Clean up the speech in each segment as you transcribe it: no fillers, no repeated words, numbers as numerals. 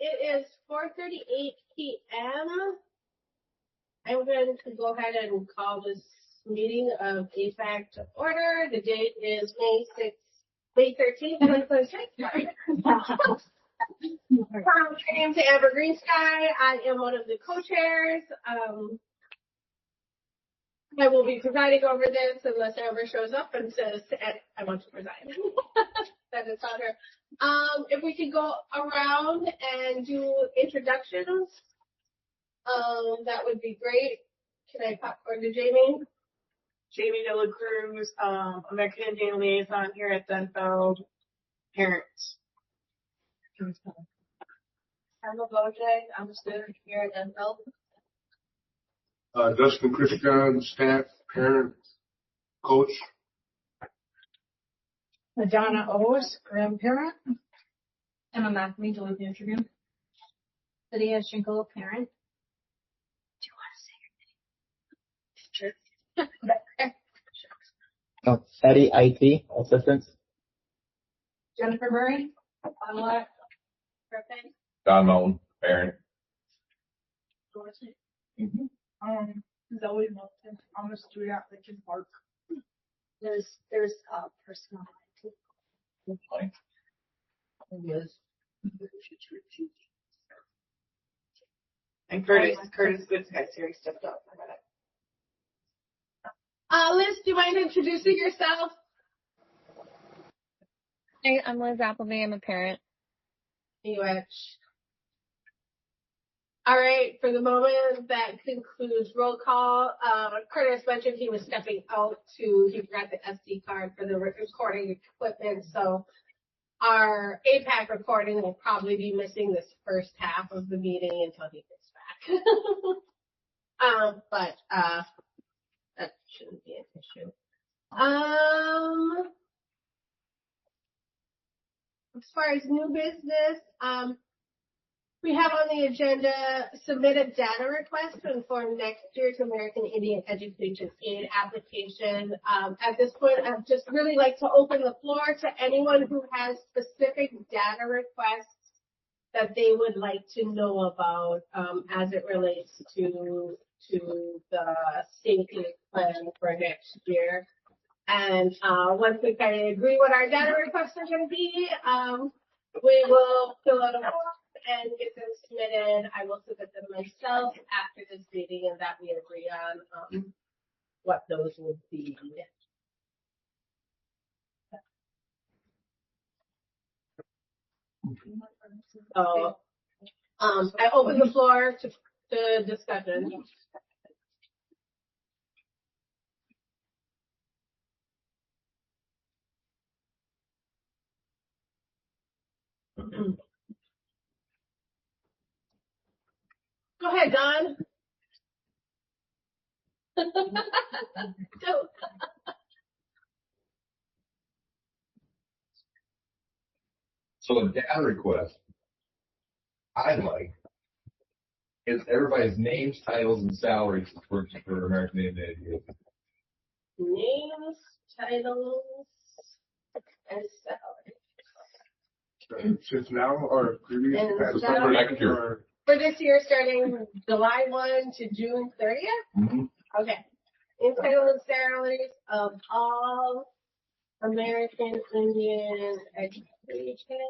It is 4:38 p.m. I'm going to go ahead and call this meeting of AIPAC to order. The date is May 13th, 2026. My name is Amber Greensky. I am one of the co-chairs. I will be presiding over this unless Amber shows up and says, I want to preside. That is on her. If we could go around and do introductions, that would be great. Can I popcorn to Jamie? Jamie De La Cruz, American Indian Liaison here at Dunfeld. Parents. I'm a Bojay. I'm a student here at Dunfeld. Dustin Christian, staff, parent, coach. Madonna Owes, grandparent. Emma McNamee, Duluth Tribune. Lydia Schinkel, parent. Do you want to say your name? Sure. Eddie IT, assistant. Jennifer Murray, Pamela Griffin. Don Moen, parent. Zoe Milton, I'm a student at Lincoln Park. There's personal too. Mike. And Curtis Goodsky's here. He stepped up for a minute. Liz, do you mind introducing yourself? Hey, I'm Liz Appleby. I'm a parent. All right, for the moment, that concludes roll call. Curtis mentioned he was stepping out he forgot the SD card for the recording equipment, so our AIPAC recording will probably be missing this first half of the meeting until he gets back. But that shouldn't be an issue. As far as new business, we have on the agenda submit a data request to inform next year to American Indian Education Aid application. At this point, I'd just really like to open the floor to anyone who has specific data requests that they would like to know about as it relates to the safety plan for next year. And once we kind of agree what our data requests are going to be, we will fill out a form and get them submitted. I will submit them myself after this meeting, and that we agree on what those would be. So, I open the floor to discussion. Go ahead, Don. Go. So the data request I'd like is everybody's names, titles, and salaries for American Indian Education. Names, titles, and salaries. Since now or previous? For next year. For this year, starting July 1 to June 30th? Mm-hmm. Okay. In title and salaries of all American Indian Education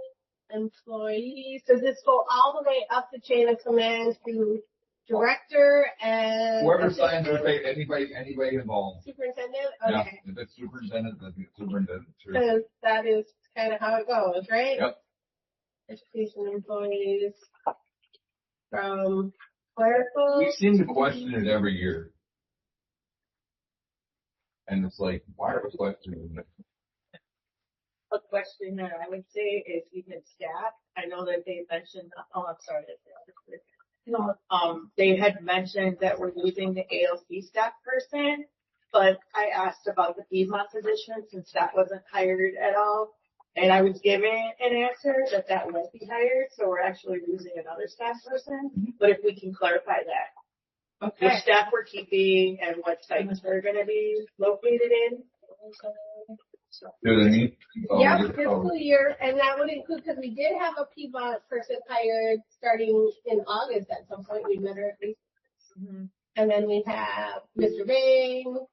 employees. Does this go all the way up the chain of command to director and Whoever signs it, anybody involved. superintendent? Okay. Yeah, if it's superintendent, then it's superintendent. Sure. Because that is kind of how it goes, right? Yep. Education employees from clerical. We seem to question it every year. And it's like, why are we questioning it? A question that I would say is even staff. I know that they mentioned, I'm sorry. No, they had mentioned that we're losing the ALC staff person, but I asked about the Piedmont position since that wasn't hired at all. And I was given an answer that won't be hired, so we're actually losing another staff person. But if we can clarify that. Okay. Which staff we're keeping and what sites they're going to be located in. You know what I mean? Yeah, just- fiscal year, and that would include, because we did have a PBOT person hired starting in August at some point, we met her at least. And then we have Mr. Bang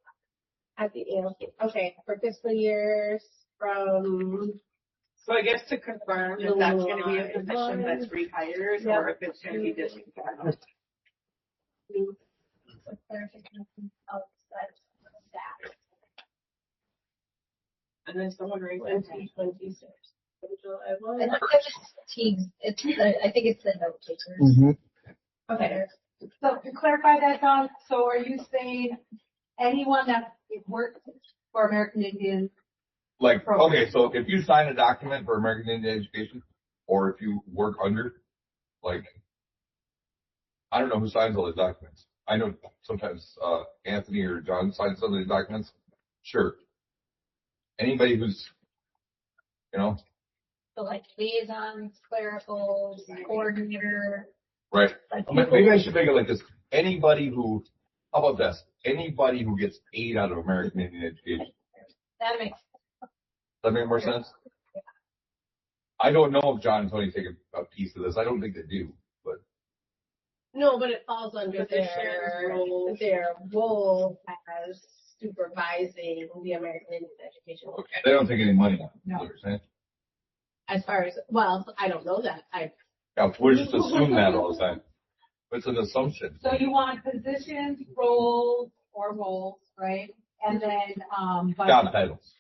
at the ALC. Okay, for fiscal years from, So I guess to confirm if that's gonna be a position that's rehired or if it's gonna be just. And then someone raised their hand. 2026. I think it's the note takers. Okay. So to clarify that, John, so are you saying anyone that works for American Indian? Like, okay, so if you sign a document for American Indian Education, or if you work under, like, I don't know who signs all these documents. I know sometimes Anthony or John signs some of these documents. Sure. Anybody who's, you know, So like liaisons, clericals, coordinator. right. Like Maybe I should make it like this. Anybody who, how about this? Anybody who gets aid out of American Indian Education. That makes Does that make more sense? I don't know if John and Tony take a piece of this. I don't think they do, but. No, but it falls under Position, their role as supervising the American Indian Education. Okay. They don't take any money out of it. No. Is that what you're saying? As far as, well, I don't know that. Yeah, we just assume that all the time. It's an assumption. So you want positions, roles, right? And then, Job titles.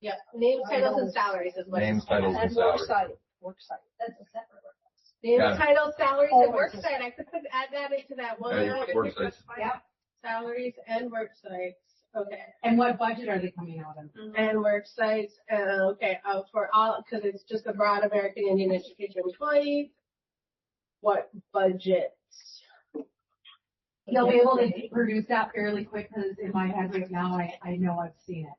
Yep, names, titles, and salaries is what it's Names, called. titles, and and work salaries. site. Work site. That's a separate request. Names, Yeah. titles, salaries, Oh, and work it's site. I could add that into that one. Yeah, your work sites. Yep. Salaries and work sites. Okay. And what budget are they coming out of? And work sites, okay, for all, because it's just a broad American Indian Education employee. What budget? You'll be able to produce that fairly quick because in my head right now, I know I've seen it.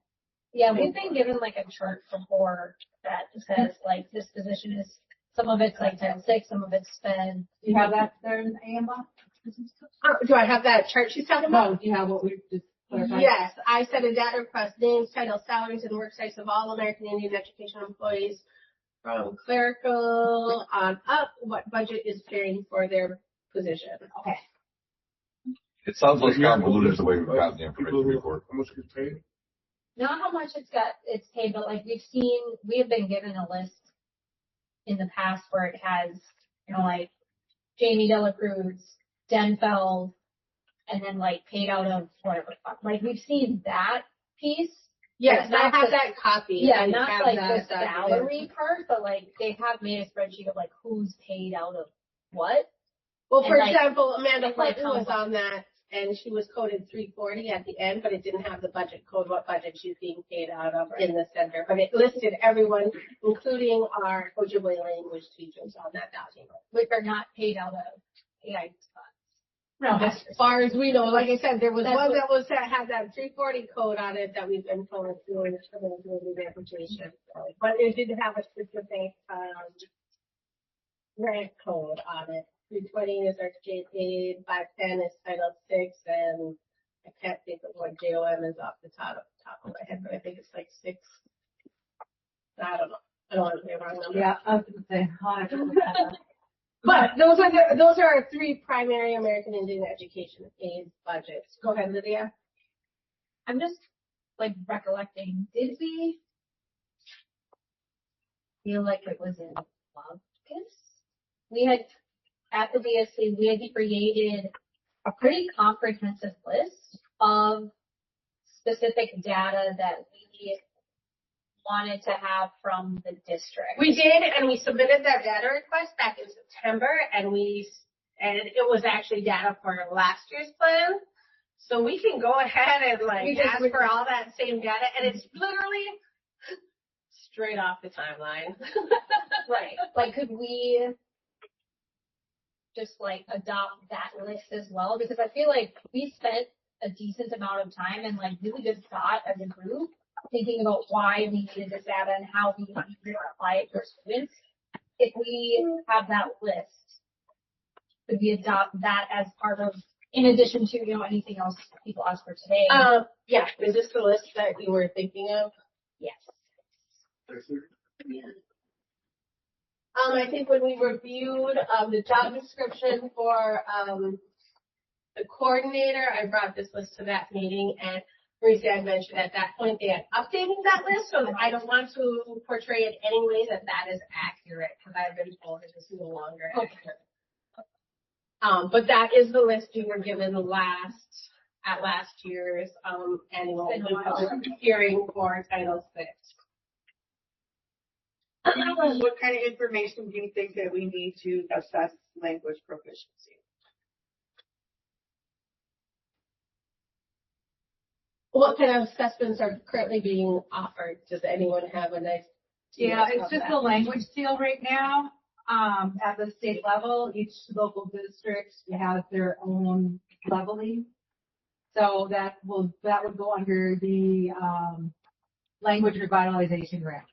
Yeah, we've been given like a chart before that says like this position is, some of it's like Title VI, some of it's sped. Do you have that there in AMBA? Do I have that chart she's talking about? No, do you have what we just clarified? Yes, I said a data request, names, titles, salaries, and work sites of all American Indian Education employees from clerical on up, what budget is carrying for their position. Okay. It sounds less convoluted as the way we've gotten the information before. How much gets paid? Not how much it's paid, but like we have been given a list in the past where it has, you know, like Jamie Dela Cruz, Denfeld, and then like paid out of whatever. Like we've seen that piece. Yes, Not I have the- that copy. Yeah, I not have like that the document. salary part, but like they have made a spreadsheet of like who's paid out of what. Well, for And, like, example, Amanda it's like Clinton was on that, and she was coded 340 at the end, but it didn't have the budget code, what budget she's being paid out of in the center. But it listed everyone, including our Ojibwe language teachers on that document. Which are not paid out of AI funds. No, As far as we know, like I said, there was That's one what- that had that 340 code on it that we've been going through and doing the application. But it didn't have a specific, grant code on it. 320 is our state aid, 510 is Title VI, and I can't think of what JOM is off the top of my head, but I think it's like 6. I don't know. I don't want to say a wrong number. Yeah, I was going to say, hi. But those are our 3 primary American Indian Education aid budgets. Go ahead, Lydia. I'm just like recollecting, did we feel like it was in August? We had, at the DSC, we had created a pretty comprehensive list of specific data that we wanted to have from the district. We did, and we submitted that data request back in September, and it was actually data for last year's plan. So we can go ahead and ask for all that same data, and it's literally straight off the timeline. Right. Like, could we just like adopt that list as well? Because I feel like we spent a decent amount of time and like really good thought as a group thinking about why we needed this data and how we needed to apply it for students. If we have that list, could we adopt that as part of, in addition to, you know, anything else people ask for today? Yeah, is this the list that you were thinking of? Yes. I think when we reviewed the job description for the coordinator, I brought this list to that meeting, and Marisa had mentioned at that point they had updated that list, so I don't want to portray it any way that is accurate, because I've been told it is no longer accurate. But that is the list we were given at last year's annual hearing for Title VI. What kind of information do you think that we need to assess language proficiency? What kind of assessments are currently being offered? Does anyone have a nice? Yeah, it's just a language seal right now. At the state level, each local district has their own leveling. So that would go under the language revitalization grant.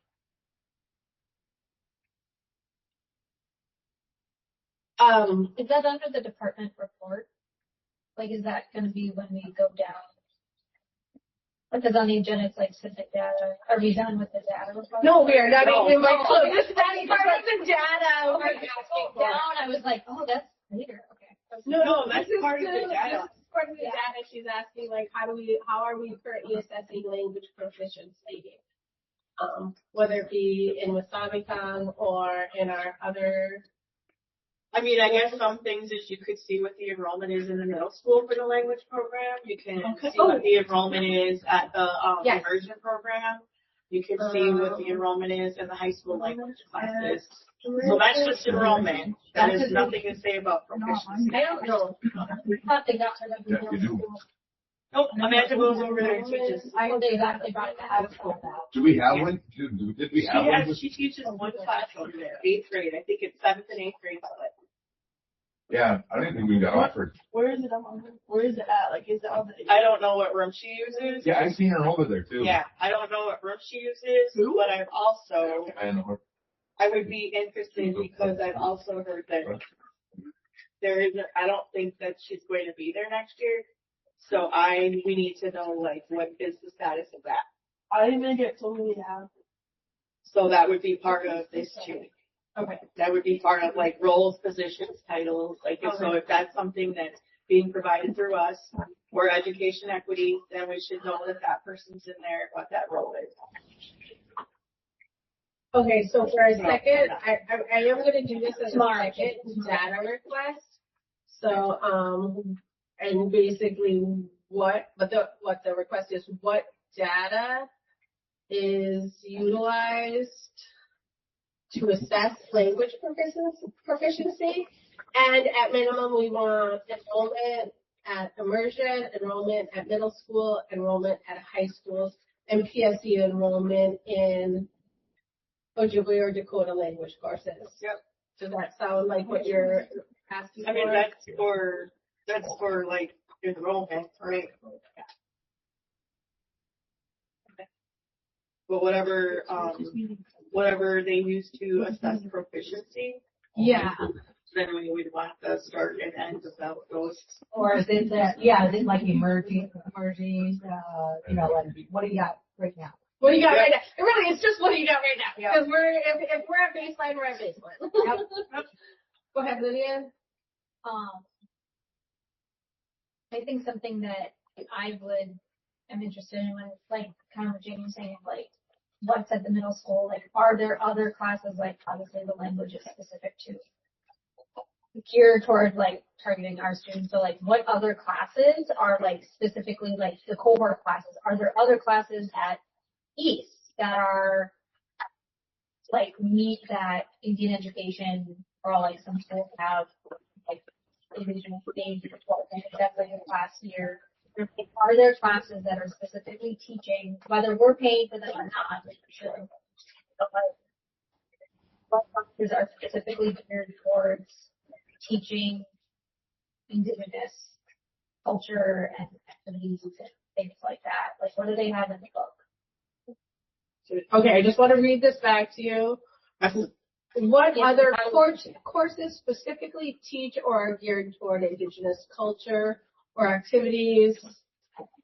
Is that under the department report? Like, is that going to be when we go down? Because on the agenda, it's like specific data. Are we done with the data report? No, we are not even Oh, close. this is That's part of the data. down. I was like, oh, that's later. Okay. No, that's part of the data. This is part of the data. She's asking, like, how are we currently assessing language proficiency? Whether it be in Wasabican or in our other. I mean, I guess some things is you could see what the enrollment is in the middle school for the language program. You can see what the enrollment is at the immersion program. You can see what the enrollment is in the high school language classes. So that's just enrollment. That has nothing to say about proficiency. I don't know. I thought they got to the Yeah, you do. Nope, Amanda goes over there and teaches. I they exactly brought it back. Do we have one? Did we have one? She teaches one class over there, 8th grade. I think it's 7th and 8th grade. Yeah, I don't even think we got offered. Where is it at? Like, is it on the? I don't know what room she uses. Yeah, I've seen her over there too. Yeah, I don't know what room she uses, but I've also, I would be interested because I've also heard that I don't think that she's going to be there next year. So we need to know, like, what is the status of that? I didn't get told me to. So that would be part of this too. Okay. That would be part of, like, roles, positions, titles, like, so if that's something that's being provided through us or education equity, then we should know that person's in there, what that role is. Okay, so for a second, I am going to do this as a second data request. So, and basically what the request is, what data is utilized to assess language proficiency, and at minimum we want enrollment at immersion, enrollment at middle school, enrollment at high schools, and PSE enrollment in Ojibwe or Dakota language courses. Yep. Does that sound like what you're asking for? I mean, that's for like enrollment, right? Yeah. Okay. But whatever they use to assess proficiency. Yeah. Then we would want the start and end of those. Or is it that, is it like emerging, like, what do you got right now? What do you got right now? It really is just what do you got right now. Because if we're at baseline, we're at baseline. Yep. Go ahead, Lydia. I think something that I'm interested in when, like, kind of what Jamie was saying, like, what's at the middle school, like, are there other classes, like, obviously the language is specific to, geared toward, like, targeting our students, so, like, what other classes are, like, specifically, like, the cohort classes, are there other classes at East that are, like, meet that Indian education, or, like, some schools have, like, individual stage development, definitely in the last year. Are there classes that are specifically teaching, whether we're paying for them or not, sure. But, like, what classes are specifically geared towards teaching Indigenous culture and activities and things like that? Like, what do they have in the book? Okay, I just want to read this back to you. What other courses specifically teach or are geared toward Indigenous culture or activities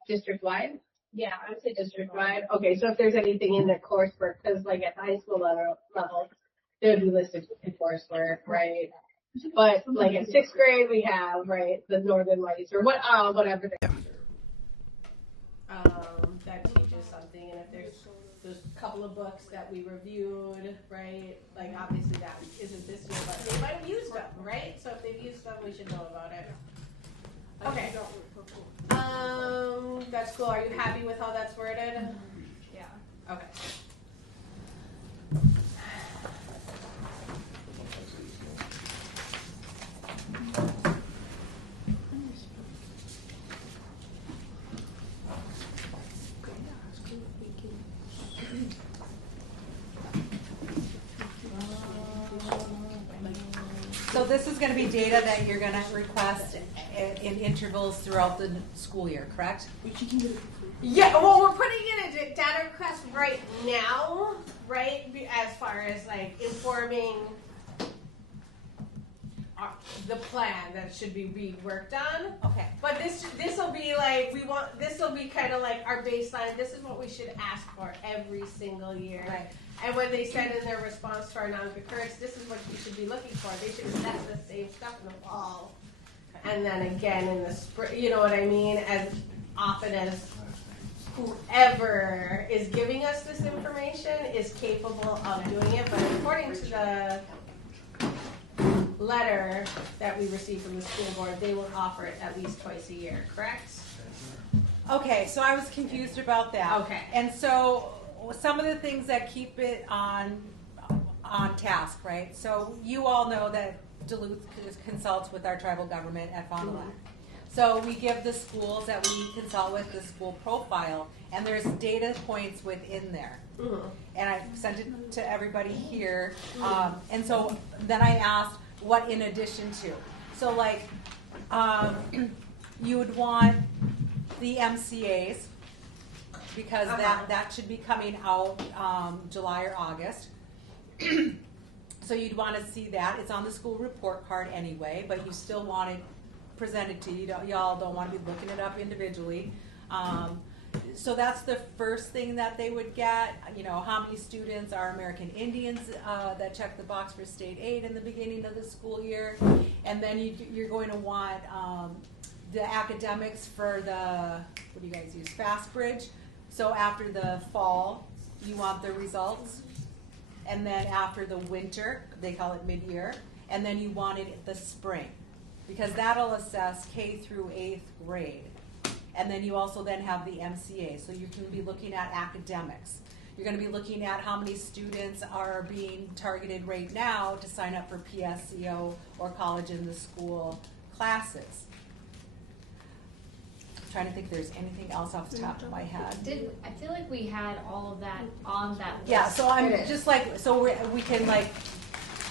district-wide? Yeah, I would say district-wide. Okay, so if there's anything in their coursework, because like at the high school level, they would be listed in coursework, right? But like in 6th grade, we have, right, the Northern Lights or whatever. That teaches something, and if there's a couple of books that we reviewed, right, like obviously that isn't this year, but they might have used them, right? So if they've used them, we should know about it. Okay. That's cool. Are you happy with how that's worded? Yeah. Okay. So this is going to be data that you're going to request in intervals throughout the school year, correct? Yeah, well, we're putting in a data request right now, right? As far as like informing the plan that should be reworked on. Okay. But this will be like this will be kind of like our baseline. This is what we should ask for every single year. Right. And when they send in their response to our non-concurrence, this is what you should be looking for. They should assess the same stuff in the fall, and then again in the spring. You know what I mean? As often as whoever is giving us this information is capable of doing it. But according to the letter that we received from the school board, they will offer it at least twice a year, correct? Okay, so I was confused about that. Okay. And so some of the things that keep it on task, right? So you all know that Duluth consults with our tribal government at Fond du Lac. So we give the schools that we consult with the school profile, and there's data points within there. Mm-hmm. And I sent it to everybody here. And so then I asked, what in addition to? So like, you would want the MCAs, because that should be coming out July or August. So you'd want to see that. It's on the school report card anyway, but you still want it presented to you. Y'all don't want to be looking it up individually. So that's the first thing that they would get. You know, how many students are American Indians that check the box for state aid in the beginning of the school year. And then you're going to want the academics for the, what do you guys use, FastBridge. So after the fall, you want the results. And then after the winter, they call it mid-year. And then you want it the spring, because that'll assess K through 8th grade. And then you also then have the MCA. So you can be looking at academics. You're going to be looking at how many students are being targeted right now to sign up for PSCO or college in the school classes. I'm trying to think if there's anything else off the top of my head. I feel like we had all of that on that list. Yeah, so I'm just like, so we can like,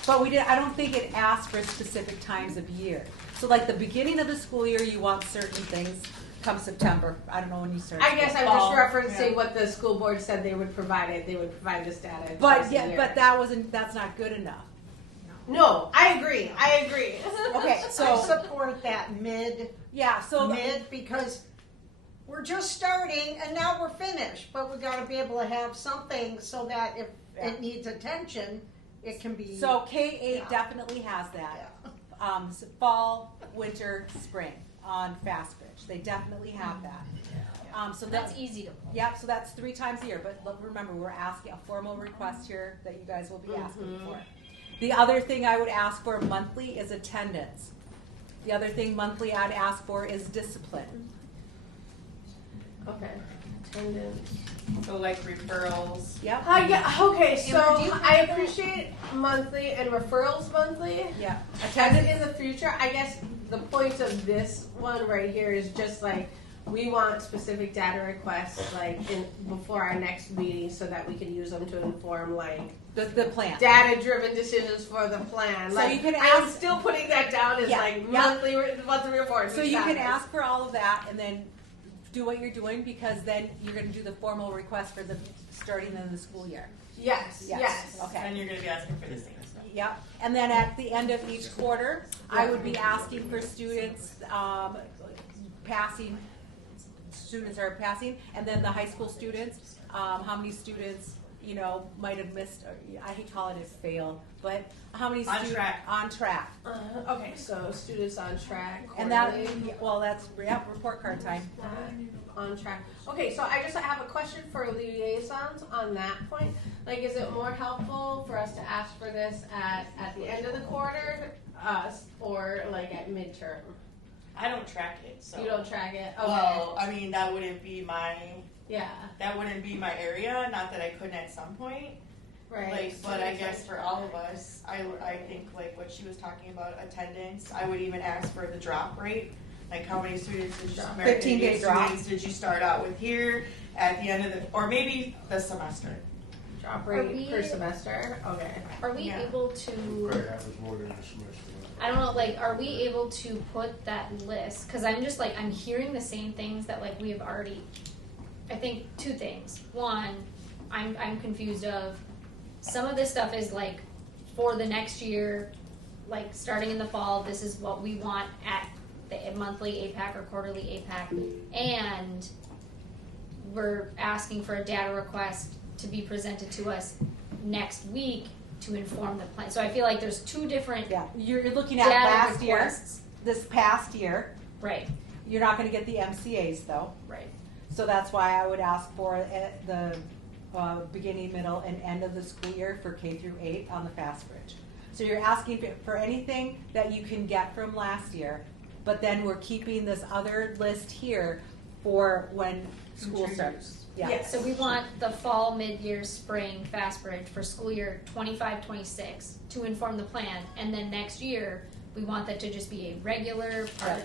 but we did, I don't think it asked for specific times of year. So like the beginning of the school year, you want certain things. Come September, I don't know when you start. I guess I'm fall. just referencing what the school board said they would provide it. They would provide this data. But yeah, but that's not good enough. No, I agree. Okay, So- I support that mid So because we're just starting and now we're finished, but we got to be able to have something so that if it needs attention, it can be. So K-8 definitely has that. Yeah. Fall, winter, spring on FastBridge. They definitely have that. So That's easy to pull. Yep, so that's 3 times a year. But remember, we're asking a formal request here that you guys will be asking for. The other thing I would ask for monthly is attendance. The other thing monthly I'd ask for is discipline. Okay. Attendance. So like referrals. Yep. Yeah. Okay. So do you have I that? appreciate monthly and referrals monthly. Yeah. As it in the future, I guess the point of this one right here is just like we want specific data requests like before our next meeting so that we can use them to inform like The plan. data-driven decisions for the plan. So Like, you can I'm ask- still putting that down as monthly reports. So you can ask for all of that and then do what you're doing, because then you're going to do the formal request for the starting in the school year. Yes. Okay. And you're going to be asking for the same stuff. Yep. And then at the end of each quarter, I would be asking for students passing students are passing, and then the high school students, how many students, you know, might have missed, I hate calling it fail, but how many students? On track. Okay, so students on track. And that, quarterly. well, that's, report card time. On track. Okay, so I just have a question for liaisons on that point. Like, is it more helpful for us to ask for this at the end of the quarter, or like at midterm? I don't track it, so. You don't track it? Okay. Well, I mean, that wouldn't be my area, not that I couldn't at some point. Right. Like, but I guess for all of us, I think like what she was talking about, attendance, I would even ask for the drop rate. Like how many students did you, 15-day drop. Did you start out with here at the end of or maybe the semester? Drop rate per semester? Okay. Are we able to, Probably happens more than a semester. I don't know, like, are we able to put that list? Cause I'm just like, I'm hearing the same things that like we have already, I think two things. One, I'm confused of, some of this stuff is like for the next year, like starting in the fall, this is what we want at the monthly APAC or quarterly APAC, and we're asking for a data request to be presented to us next week to inform the plan. So I feel like there's two different You're looking at data last year, requests. this past year. Right, You're not gonna get the MCAs though. right. So that's why I would ask for the beginning, middle, and end of the school year for K through 8 on the fast bridge. So you're asking for anything that you can get from last year, but then we're keeping this other list here for when school starts. Yeah. Yeah, so we want the fall, mid-year, spring fast bridge for school year 25-26 to inform the plan, and then next year we want that to just be a regular part.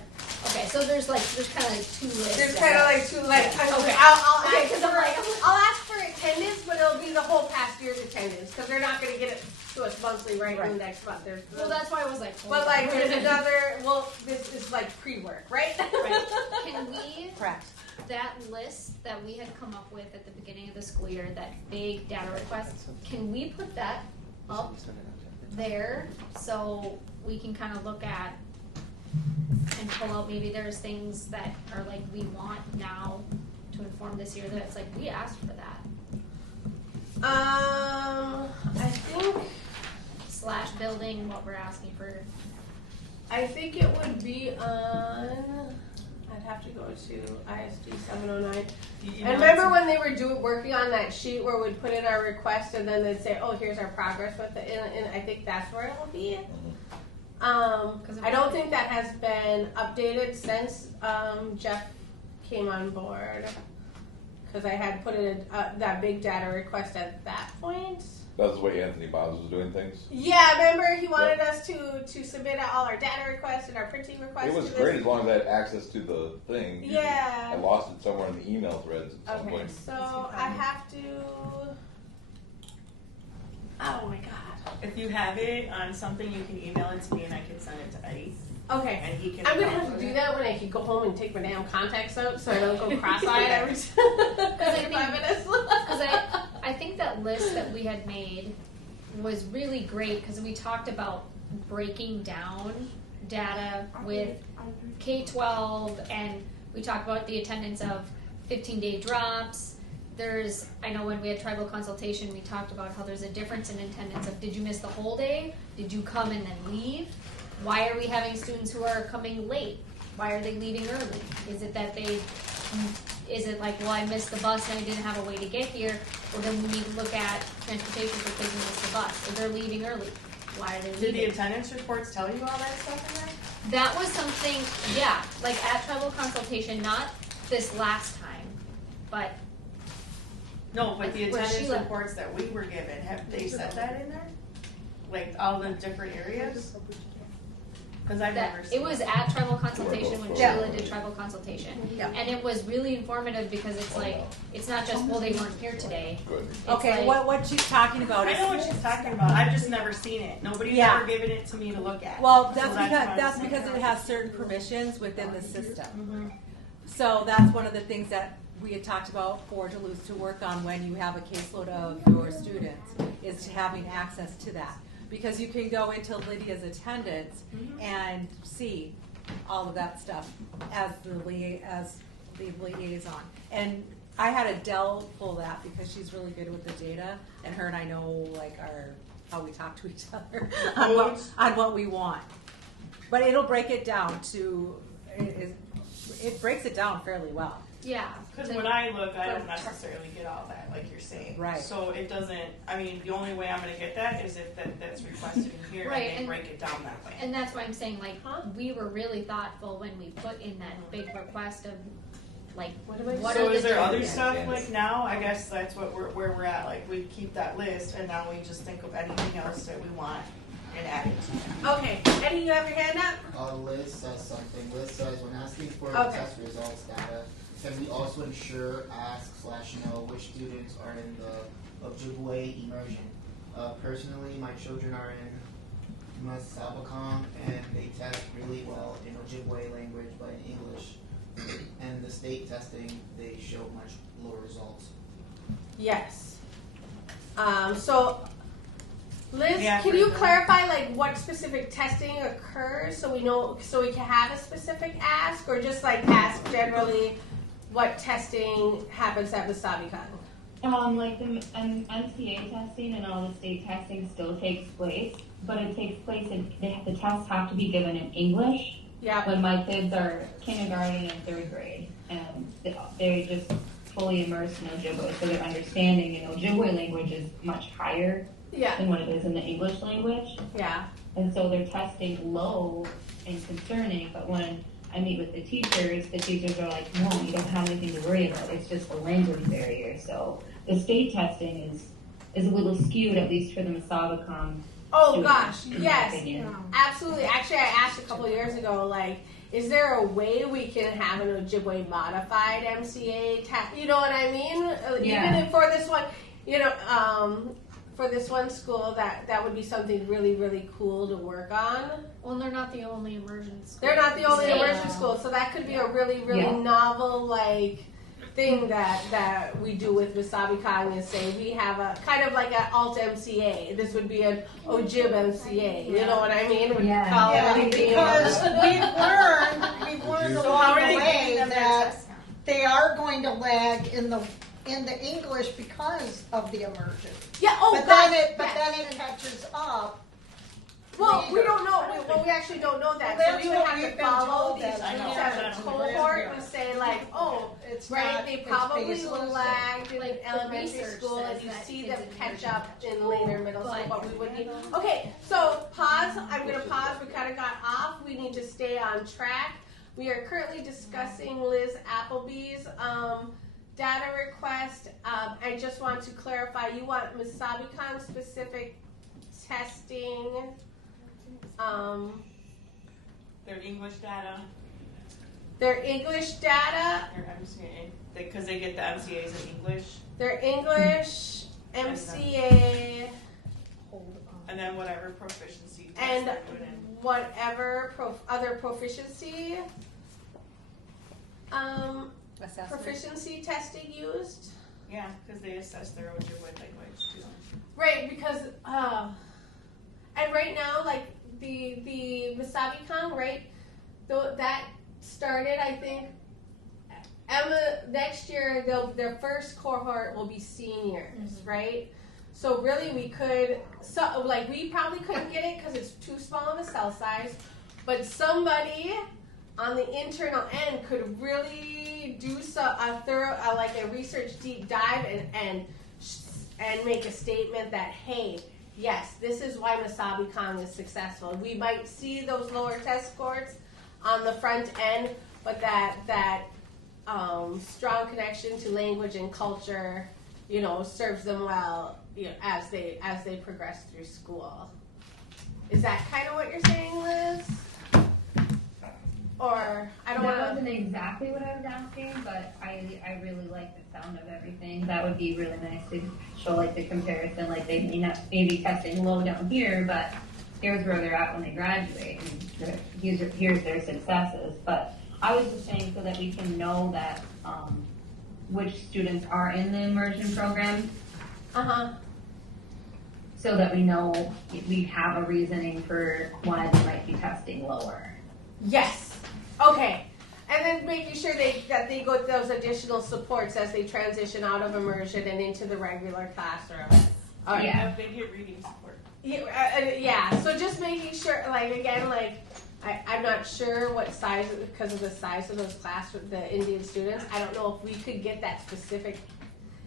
Okay, so there's kind of two lists. There's kind of like two, like, okay, I'll ask for attendance, but it'll be the whole past year's attendance, because they're not gonna get it to us monthly in the next month. Well, that's why I was like, But like, there's another, this is like pre-work, right? right. Can we, Correct. that list that we had come up with at the beginning of the school year, that big data request, can we put that up there so we can kind of look at and pull out, maybe there's things that are like we want now to inform this year, that it's like we asked for that. I think / building what we're asking for. I think it would be on, I'd have to go to ISD 709. And remember when they were working on that sheet where we'd put in our request and then they'd say, oh, here's our progress with it, and I think that's where it will be. I don't think that has been updated since Jeff came on board, because I had put in that big data request at that point. That's the way Anthony Bobs was doing things. Yeah, remember he wanted us to submit all our data requests and our printing requests. It was great as long as I had access to the thing. Yeah. I lost it somewhere in the email threads at some point. So I have to. Oh my god. If you have it on something, you can email it to me and I can send it to Eddie. Okay. And he can. I'm gonna have to do that when I can go home and take my damn contacts out, so I don't go cross-eyed every 5 minutes. Because I think that list that we had made was really great, because we talked about breaking down data with K-12, and we talked about the attendance of 15-day drops. I know when we had tribal consultation, we talked about how there's a difference in attendance of, did you miss the whole day? Did you come and then leave? Why are we having students who are coming late? Why are they leaving early? Is it like, well, I missed the bus and I didn't have a way to get here? Well, then we need to look at transportation for kids who missed the bus. Or they're leaving early. Why are they leaving? Did the attendance reports tell you all that stuff in there? That was something, yeah, like at tribal consultation, not this last time, but. No, but the Where attendance Sheila- reports that we were given, have they said that in there? Like all the different areas? Because I've never seen It was at tribal consultation when Yeah. Sheila did tribal consultation. Yeah. And it was really informative, because it's like, it's not just, well, they weren't here today. Good. It's Okay, like- what she's talking about I is. know what she's talking about. I've just never seen it. Nobody's Yeah. ever given it to me to look at. Well, So that's what I'm because saying. it has certain permissions within the system. Mm-hmm. So that's one of the things that we had talked about for Duluth to work on when you have a caseload of your students, is having access to that. Because you can go into Lydia's attendance and see all of that stuff as the the liaison. And I had Adele pull that because she's really good with the data, and her and I know like how we talk to each other on what we want. But it'll break it down to, it breaks it down fairly well. Yeah. Because when I look, I don't necessarily get all that, like you're saying. Right. So it doesn't, I mean, the only way I'm going to get that is if that's requested in here Right, and they and- break it down that way. And that's why I'm saying, like, we were really thoughtful when we put in that big request of, like, what So are is the there other different- stuff like now? I guess that's what where we're at. Like we keep that list and now we just think of anything else that we want and add it to that. Okay, Eddie, you have your hand up? Liz says something. Liz says when asking for Okay. test results data, can we also ensure, ask/know which students are in the Ojibwe immersion? Personally, my children are in Masabakong and they test really well in Ojibwe language but in English. And the state testing, they show much lower results. Yes. So, Liz, Yeah, can you for- clarify like what specific testing occurs so we know, so we can have a specific ask, or just like ask generally what testing happens at Wasabi-Con? Like the MCA testing and all the state testing still takes place, but it takes place in, the tests have to be given in English. Yeah. When my kids are kindergarten and third grade, and they're just fully immersed in Ojibwe, so their understanding in Ojibwe language is much higher Yeah. than what it is in the English language. Yeah. And so they're testing low and concerning, but when I meet with the teachers are like, no, you don't have anything to worry about. It's just the language barrier. So the state testing is a little skewed, at least for the Masabakon. Oh gosh, in my yes, opinion. absolutely. Actually, I asked a couple years ago, like, is there a way we can have an Ojibwe modified MCA test? You know what I mean? Yeah. Even if for this one, you know, for this one school, that would be something really, really cool to work on. Well, they're not the only immersion school. They're not the only Yeah. immersion school, so that could be a really, really Yeah. novel, like, thing that we do with Wasabi-Con is say we have a kind of like an alt MCA. This would be an Ojib MCA. You know what I mean? We Yeah. call Yeah, everything- because we've learned So how along are the they way giving them their that tests now? they are going to lag in the English because of the immersion. Yeah. Oh, But gosh, then yes. it catches up. Well, we later. don't know. We actually don't know that. Well, So that's we would what have we've to been follow told these that each I know. as a That's cohort what and say like, oh, It's right, not- they it's probably baseless. lagged in Like, the elementary research school, says and you that see kids them in catch immersion up in later middle school, But- but we would need. Okay, so pause. I'm going to pause. We kind of got off. We need to stay on track. We are currently discussing Liz Appleby's data request. I just want to clarify. You want Masabikon specific testing. Their English data, Their English data, their MCA, because they get the MCAs in English, their English, MCA, and then whatever proficiency test and they're doing in. whatever other proficiency Assessment. proficiency testing used. Yeah, because they assess their Ojibwe language too. Right, because and right now, like the Wasabi-Con, right? That started, I think. Emma, next year, their first cohort will be seniors, right? So really, we could, we probably couldn't get it because it's too small of a cell size, but somebody on the internal end could really do a thorough, a research deep dive and make a statement that, hey, yes, this is why Wasabi-Con is successful. We might see those lower test scores on the front end, but that strong connection to language and culture, serves them well, as they progress through school. Is that kind of what you're saying, Liz? Or I don't That want wasn't exactly what I was asking, but I really like the sound of everything. That would be really nice to show like the comparison. Like they may not be testing low down here, but here's where they're at when they graduate, and here's their successes. But I was just saying so that we can know that which students are in the immersion program. So that we know we have a reasoning for why they might be testing lower. Yes. Okay. And then making sure that they go those additional supports as they transition out of immersion and into the regular classroom. All right. Yeah, they get reading support. Yeah, so just making sure, I'm not sure what size, because of the size of those the Indian students, I don't know if we could get that specific.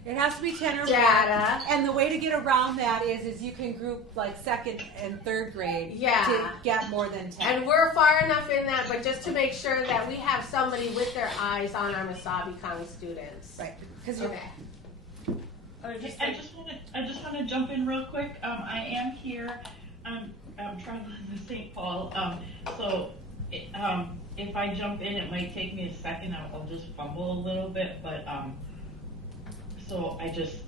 It has to be 10 or more. Data. And the way to get around that is you can group like second and third grade to get more than 10. And we're far enough in that, but just to make sure that we have somebody with their eyes on our Masabikang students. Right. Okay. I just want to jump in real quick. I am here. I'm traveling to St. Paul. So if I jump in, it might take me a second. I'll just fumble a little bit, but so I just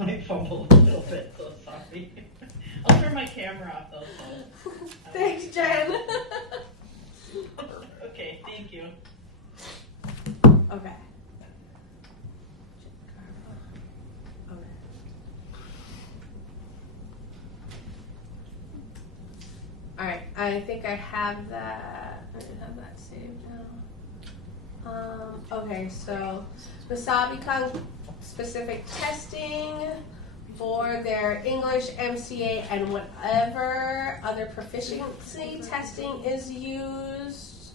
might fumble a little bit. So sorry. I'll turn my camera off though. So, Thanks, Jen. Okay, thank you. Okay. All right, I think I have that. I have that saved now. Okay, so Masabikang specific testing for their English, MCA, and whatever other proficiency testing is used,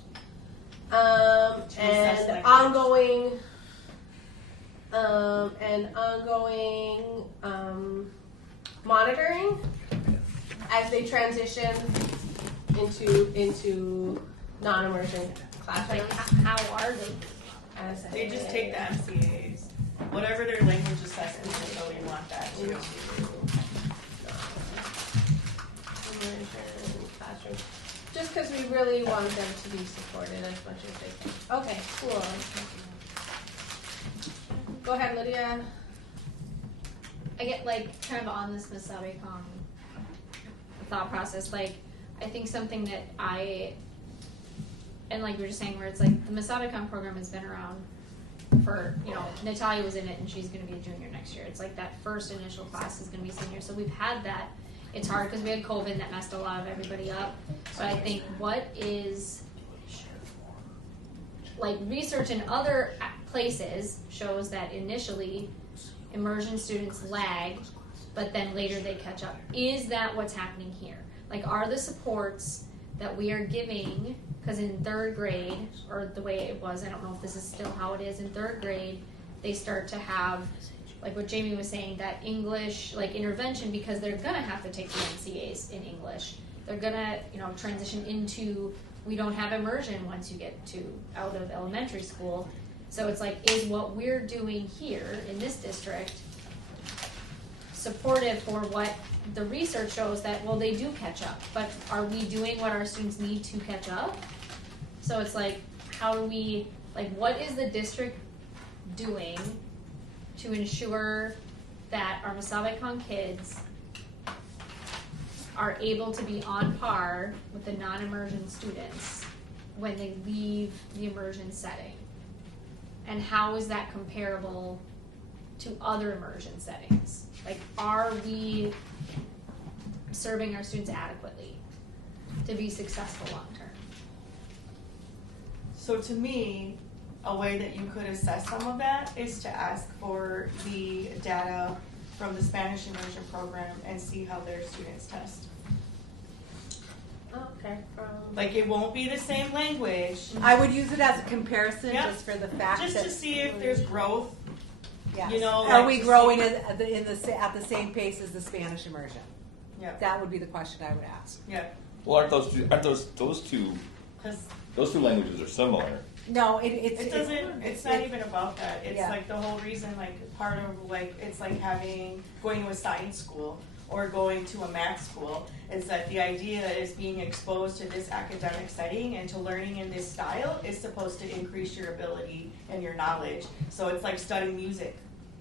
and ongoing monitoring as they transition into non-immersion classrooms. Like, how are they? They just take the MCAs. Whatever their language assessment is, so we want that too. Classroom. Just because we really want them to be supported as much as they can. Okay, cool. Go ahead, Lydia. I get kind of on this Masabikang thought process. I think something that and we were just saying, where it's the Masabikang program has been around for, Natalia was in it and she's going to be a junior next year. It's that first initial class is going to be senior. So we've had that. It's hard because we had COVID and that messed a lot of everybody up. But I think what is, research in other places shows that initially immersion students lag, but then later they catch up. Is that what's happening here? Are the supports that we are giving, because in third grade, or the way it was, I don't know if this is still how it is, in third grade, they start to have, what Jamie was saying, that English, intervention, because they're gonna have to take the NCAs in English. They're gonna, transition into, we don't have immersion once you get out of elementary school. So it's is what we're doing here in this district supportive for what the research shows that, well, they do catch up, but are we doing what our students need to catch up? So it's how do we, what is the district doing to ensure that our Masabikang kids are able to be on par with the non-immersion students when they leave the immersion setting? And how is that comparable to other immersion settings? Are we serving our students adequately to be successful long term? So to me, a way that you could assess some of that is to ask for the data from the Spanish immersion program and see how their students test. Okay. It won't be the same language. I would use it as a comparison just for the fact just that to see if there's growth. Yes. Are we growing at the same pace as the Spanish immersion? Yeah. That would be the question I would ask. Yeah. Well, aren't those two languages are similar? No, it doesn't. It's not even about that. It's the whole reason. Part of it's going to a science school or going to a math school is that the idea is being exposed to this academic setting and to learning in this style is supposed to increase your ability and your knowledge. So it's like studying music.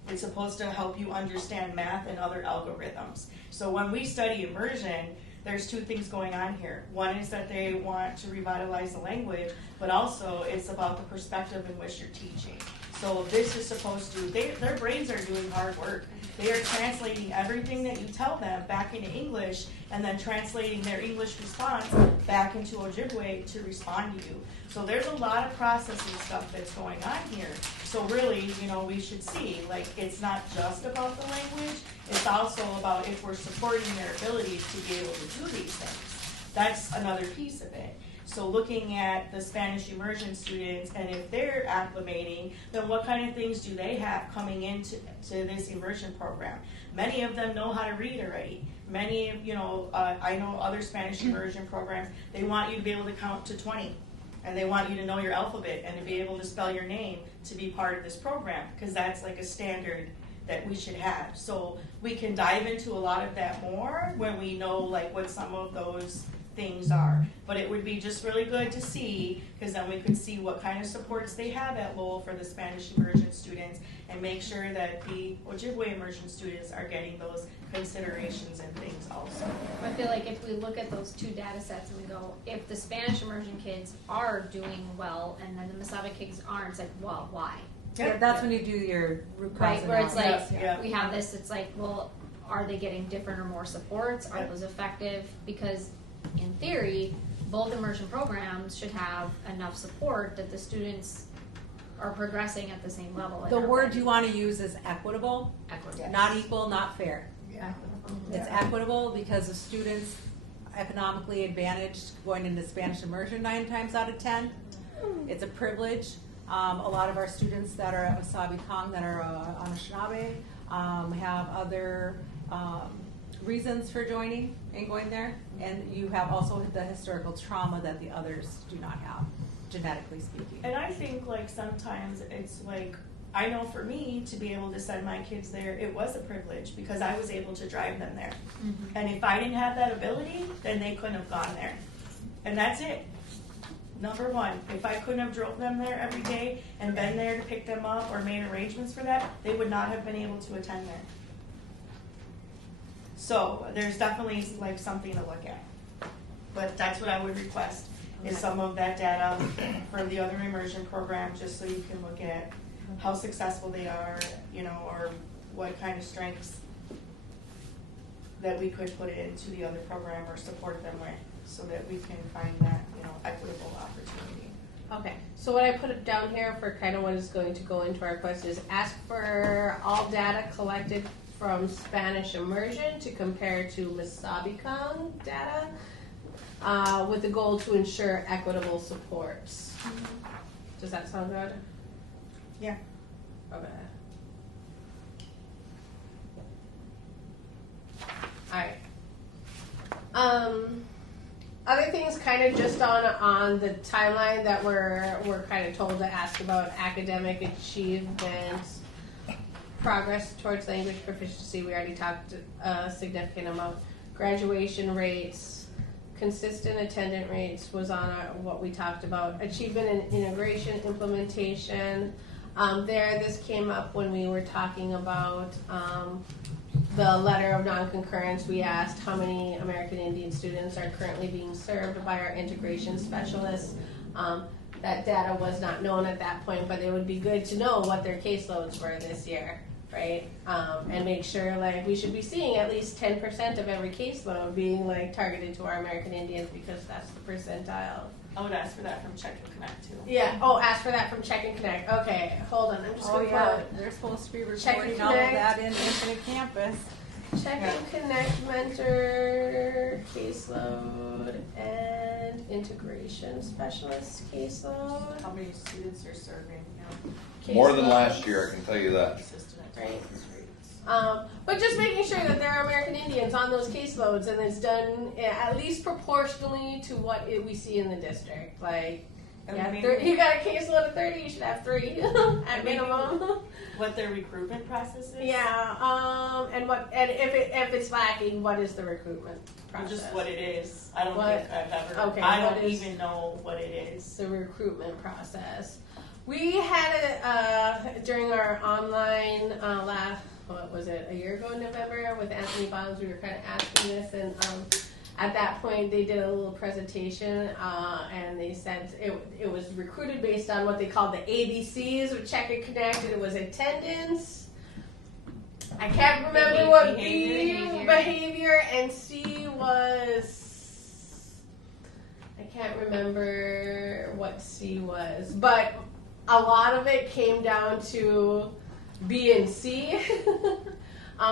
It's supposed to help you understand math and other algorithms. So when we study immersion, there's two things going on here. One is that they want to revitalize the language, but also it's about the perspective in which you're teaching. So this is supposed to, their brains are doing hard work. They are translating everything that you tell them back into English and then translating their English response back into Ojibwe to respond to you. So there's a lot of processing stuff that's going on here. So really, we should see, like, it's not just about the language, it's also about if we're supporting their abilities to be able to do these things. That's another piece of it. So looking at the Spanish immersion students, and if they're acclimating, then what kind of things do they have coming into this immersion program? Many of them know how to read already. Many, I know other Spanish immersion programs, they want you to be able to count to 20. And they want you to know your alphabet and to be able to spell your name to be part of this program, because that's like a standard that we should have. So we can dive into a lot of that more when we know like what some of those things are. But it would be just really good to see, because then we could see what kind of supports they have at Lowell for the Spanish immersion students, and make sure that the Ojibwe immersion students are getting those considerations and things also. I feel like if we look at those two data sets and we go, if the Spanish immersion kids are doing well and then the Mesabi kids aren't, it's like, well, why? Yeah, that's when you do your root cause Right, where it's analysis. like, we have this, it's like, well, are they getting different or more supports? Are those effective? Because in theory, both immersion programs should have enough support that the students are progressing at the same level. The word you want to use is equitable, not equal, not fair. It's equitable because the students economically advantaged going into Spanish immersion 9 times out of 10. It's a privilege. A lot of our students that are at Wasabi Kong, that are Anishinaabe, have other reasons for joining and going there. And you have also the historical trauma that the others do not have, genetically speaking. And I think like sometimes it's like, I know for me to be able to send my kids there, it was a privilege because I was able to drive them there. Mm-hmm. And if I didn't have that ability, then they couldn't have gone there. And that's it. Number one, if I couldn't have drove them there every day and been there to pick them up or made arrangements for that, they would not have been able to attend there. So there's definitely like something to look at. But that's what I would request is some of that data for the other immersion program, just so you can look at how successful they are, or what kind of strengths that we could put into the other program or support them with, so that we can find that, equitable opportunity. Okay, so what I put down here for kind of what is going to go into our request is ask for all data collected from Spanish immersion to compare to Misabicon data, with the goal to ensure equitable supports. Does that sound good? Yeah. Okay. Alright. Other things kind of just on the timeline that we're kind of told to ask about: academic achievements, progress towards language proficiency. We already talked a significant amount. Graduation rates, consistent attendance rates was on what we talked about. Achievement and integration implementation. This came up when we were talking about the letter of non-concurrence. We asked how many American Indian students are currently being served by our integration specialists. That data was not known at that point, but it would be good to know what their caseloads were this year, right? And make sure we should be seeing at least 10% of every caseload being targeted to our American Indians, because that's the percentile. I would ask for that from Check and Connect too. Yeah. Oh, ask for that from Check and Connect. Okay, hold on. I'm just going to put. They're supposed to be Check and recording all of Connect. that in Infinite Campus. Check and Connect mentor caseload and integration specialist caseload. How many students are serving? More than last year, I can tell you that. Right. But just making sure that there are American Indians on those caseloads, and it's done at least proportionally to what we see in the district. You got a caseload of 30, you should have 3 at minimum. What their recruitment process is? Yeah. And if it's lacking, what is the recruitment process? Just what it is. I don't think I've ever. Okay, I don't even know what it is. The recruitment process. We had during our online a year ago in November with Anthony Bonds, we were kind of asking this, and at that point they did a little presentation, and they said it was recruited based on what they called the ABCs of Check and Connect, and it was attendance. I can't remember what behavior, and C was, I can't remember what C was, but a lot of it came down to B and C,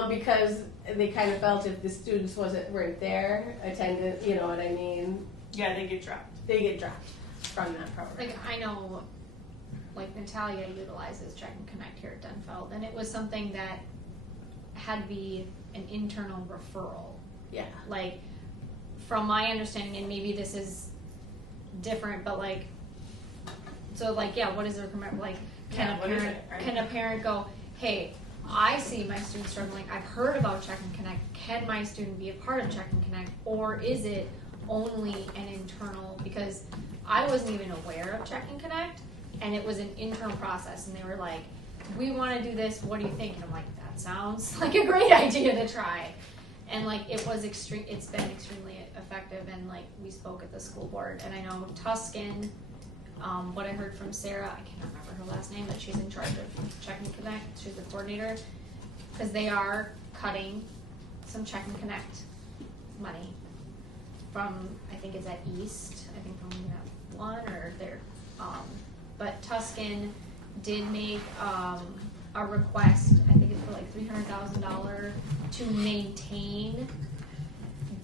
because they kind of felt if the students weren't there, attendance, you know what I mean? Yeah, they get dropped. They get dropped from that program. Like, I know, like, Natalia utilizes Check and Connect here at Dunfeld, and it was something that had to be an internal referral. Yeah. Like, from my understanding, and maybe this is different, but like, so like, yeah, what is the recommend? Like, can a parent go, hey, I see my student struggling. I've heard about Check and Connect. Can my student be a part of Check and Connect, or is it only an internal? Because I wasn't even aware of Check and Connect, and it was an internal process, and they were like, we want to do this. What do you think? And I'm like, that sounds like a great idea to try. And like, it's been extremely effective. And like, we spoke at the school board, and I know Tuscan, what I heard from Sarah, I can't remember her last name, but she's in charge of Check and Connect. She's the coordinator, because they are cutting some Check and Connect money from, I think it's at East, I think from that one or there. But Tuscan did make a request, I think it's for like $300,000 to maintain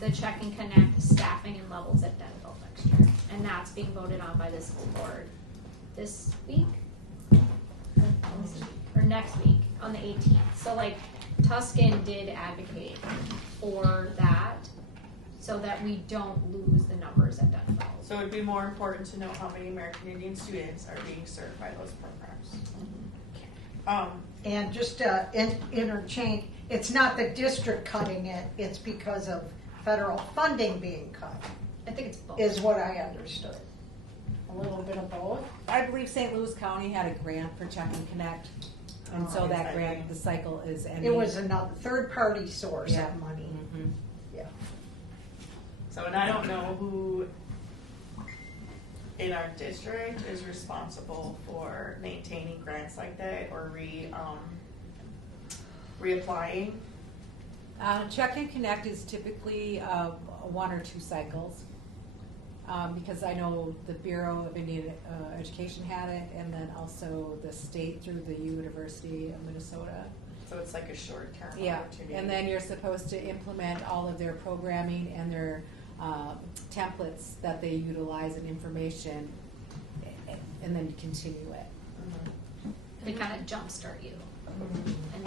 the Check and Connect staffing and levels at Denville next year. And that's being voted on by the school board this week? Or next week on the 18th. So like, Tuscan did advocate for that so that we don't lose the numbers at Denville. So it'd be more important to know how many American Indian students are being served by those programs. And just interchange, it's not the district cutting it, it's because of federal funding being cut. I think it's both. Is what I understood. A little bit of both. I believe St. Louis County had a grant for Check and Connect, and so that grant, the cycle is ending. It was another third-party source of money. Mm-hmm. Yeah. So, and I don't know who in our district is responsible for maintaining grants like that or reapplying. Check and Connect is typically 1 or 2 cycles. Because I know the Bureau of Indian Education had it, and then also the state through the University of Minnesota. So it's like a short-term opportunity. And then you're supposed to implement all of their programming and their templates that they utilize and information, and then continue it. Mm-hmm. They kind of jumpstart you. Mm-hmm.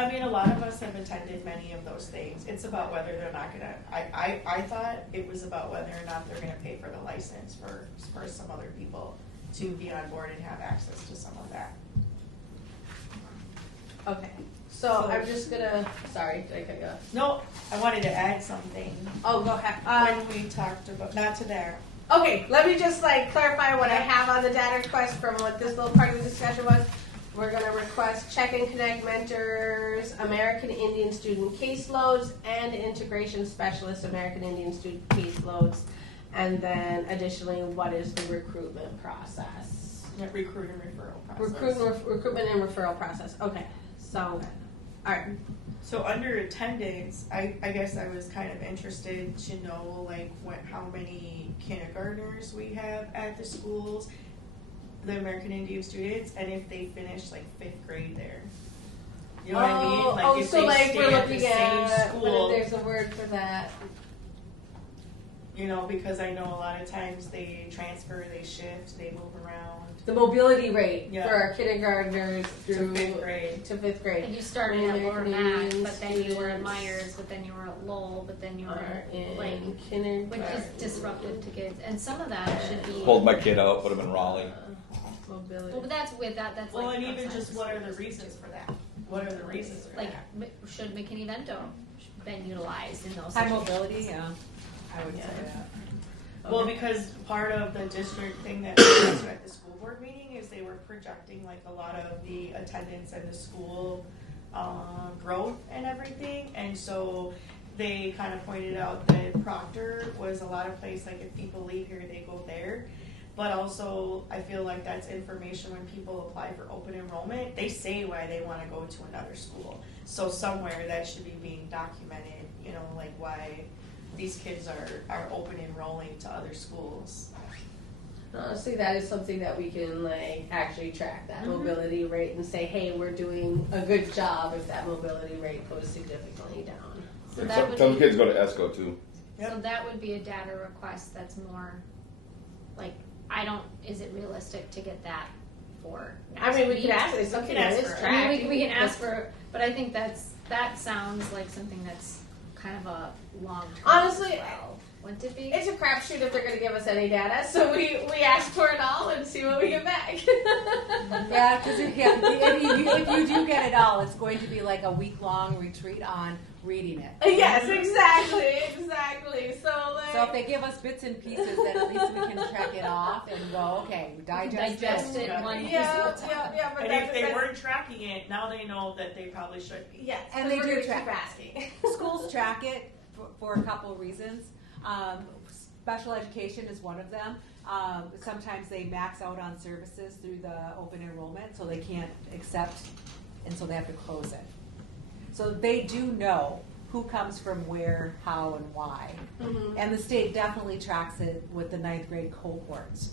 A lot of us have attended many of those things. It's about whether they're not gonna, I thought it was about whether or not they're gonna pay for the license for some other people to be on board and have access to some of that. Okay, so I'm just gonna, sorry, did I cut you off? No, I wanted to add something. Oh, go ahead. When we talked about, not to there. Okay, let me just like clarify what I have on the data request from what this little part of the discussion was. We're going to request Check and Connect mentors, American Indian student caseloads, and integration specialist American Indian student caseloads. And then additionally, what is the recruitment process? Recruit and referral process. Recruitment and referral process. Okay, so, all right. So under attendance, I guess I was kind of interested to know like how many kindergartners we have at the schools, the American Indian students, and if they finish like 5th grade there. You know what I mean? Like if so they like stay we're at the looking same at, school. there's a word for that. You know, because I know a lot of times they transfer, they shift, they move around. The mobility rate for our kindergartners through to 5th grade. And you started at Lower Mac, but then you were at Myers, but then you were at Lowell, but then you were like, which is disruptive to kids. And some of that should be. Pulled my kid out, put him in Raleigh. Mobility. Well, but that's with that. That's well, like and even just what are the reasons for that? What are the reasons for like, that? should McKinney-Vento been utilized in those? High mobility, yeah. I would say that. Well, because part of the district thing that we went to at the school board meeting is they were projecting like a lot of the attendance and the school growth and everything, and so they kind of pointed out that Proctor was a lot of place, like if people leave here, they go there. But also, I feel like that's information when people apply for open enrollment, they say why they want to go to another school. So somewhere that should be being documented, you know, like why these kids are open enrolling to other schools. Honestly, that is something that we can like actually track that mobility rate and say, hey, we're doing a good job if that mobility rate goes significantly down. So that would some be, kids go to ESCO too. so that would be a data request that's more like, is it realistic to get that for I mean, we next could week? ask, it's something We could that ask is for it. I mean, tracked. we can ask for, but I think that sounds like something that's kind of a long term. Honestly, as well. Wouldn't it be? It's a crapshoot if they're going to give us any data, so we ask for it all and see what we get back. Yeah, because if you do get it all, it's going to be like a week-long retreat on reading it. Yes, exactly. So if they give us bits and pieces, then at least we can check it off and go, okay, we digest it one piece Yeah, but And if they weren't tracking it, now they know that they probably should be. Yes, And they do keep track asking. Schools track it for a couple of reasons. Special education is one of them. Sometimes they max out on services through the open enrollment, so they can't accept, and so they have to close it. So they do know who comes from where, how, and why. And the state definitely tracks it with the 9th grade cohorts.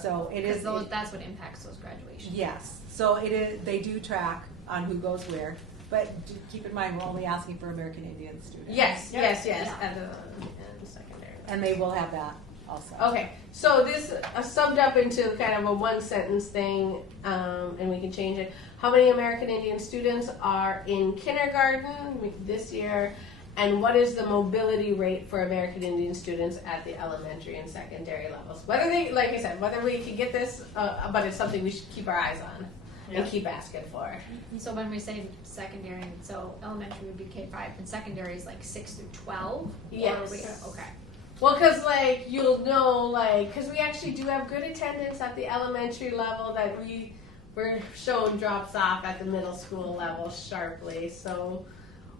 So it is. That's what impacts those graduations. Yes. So it is. They do track on who goes where, but keep in mind we're only asking for American Indian students. Yes. Yeah. And secondary. And they will have that also. Okay, so this summed up into kind of a one sentence thing, and we can change it. How many American Indian students are in kindergarten this year, and what is the mobility rate for American Indian students at the elementary and secondary levels? Whether they, like I said, whether we can get this, but it's something we should keep our eyes on and keep asking for. So when we say secondary, so elementary would be K-5, and secondary is like 6 through 12? Yes. Okay. Well, because, like, you'll know, like, because we actually do have good attendance at the elementary level that we're showing drops off at the middle school level sharply. So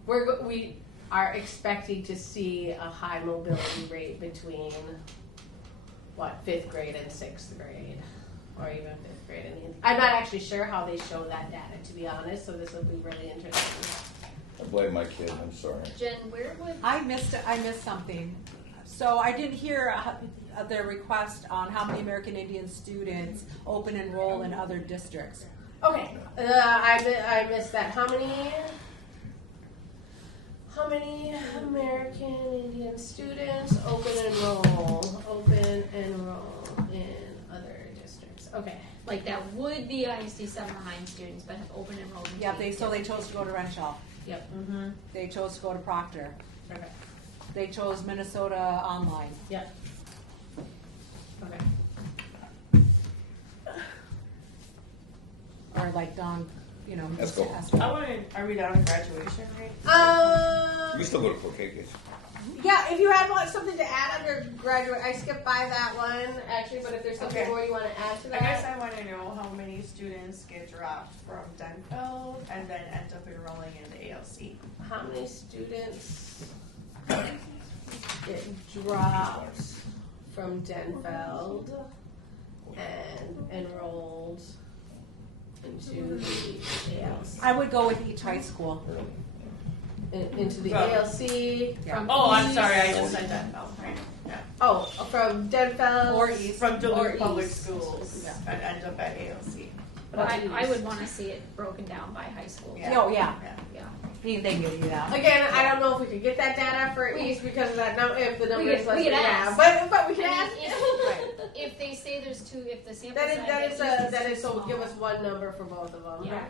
we are expecting to see a high mobility rate between, 5th grade and 6th grade, or even 5th grade. I'm not actually sure how they show that data, to be honest, so this will be really interesting. I blame my kid, I'm sorry. Jen, where would... I missed something. So I didn't hear their request on how many American Indian students open enroll in other districts. Okay, I missed that. How many American Indian students open enroll in other districts? Okay. Like that would be ISD 709 students, but have open enrolled. Yeah, they chose to go to Renshaw. Yep. They chose to go to Proctor. Okay. They chose Minnesota Online. Yep. Okay. Or like Don, Let's go. Are we down to graduation rate? We still go to Caucasian. Yeah, if you had something to add under graduate, I skipped by that one actually, but if there's something more you want to add to that. I guess I want to know how many students get dropped from Denfeld and then end up enrolling in the ALC. How many students get dropped from Denfeld and enrolled into the ALC? I would go with each high school. Into the ALC. Yeah. I'm sorry, I just said Denfeld. Right. Yeah. Oh, from Denfeld or East. From Duluth Public Schools and end up at ALC. But I would want to see it broken down by high school. Yeah. Oh, yeah. Yeah. They give you that. Again, I don't know if we could get that data for East because of that if the number is less we than could that. ask. But we can ask. If they say there's two, if the sample That is so give us one number for both of them. Yeah.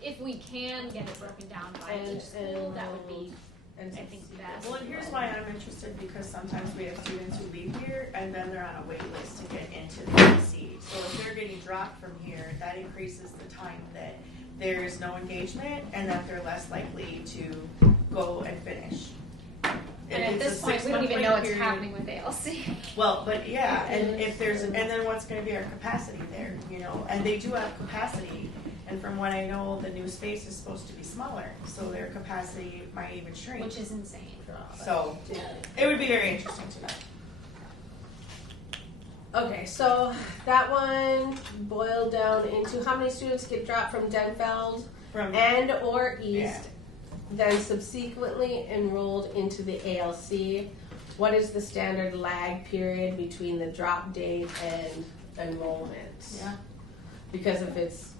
If we can get it broken down by each school, that would be, I think, best. Well, and here's why I'm interested, because sometimes we have students who leave here and then they're on a wait list to get into the ALC. So if they're getting dropped from here, that increases the time that there's no engagement and that they're less likely to go and finish. And at this point, we don't even know what's happening with ALC. Well, but yeah, and if there's, and then what's going to be our capacity there, and they do have capacity. And from what I know, the new space is supposed to be smaller, so their capacity might even shrink. Which is insane. So it would be very interesting to know. Okay, so that one boiled down into how many students get dropped from Denfeld and or East, then subsequently enrolled into the ALC. What is the standard lag period between the drop date and enrollment? Yeah. Because if it's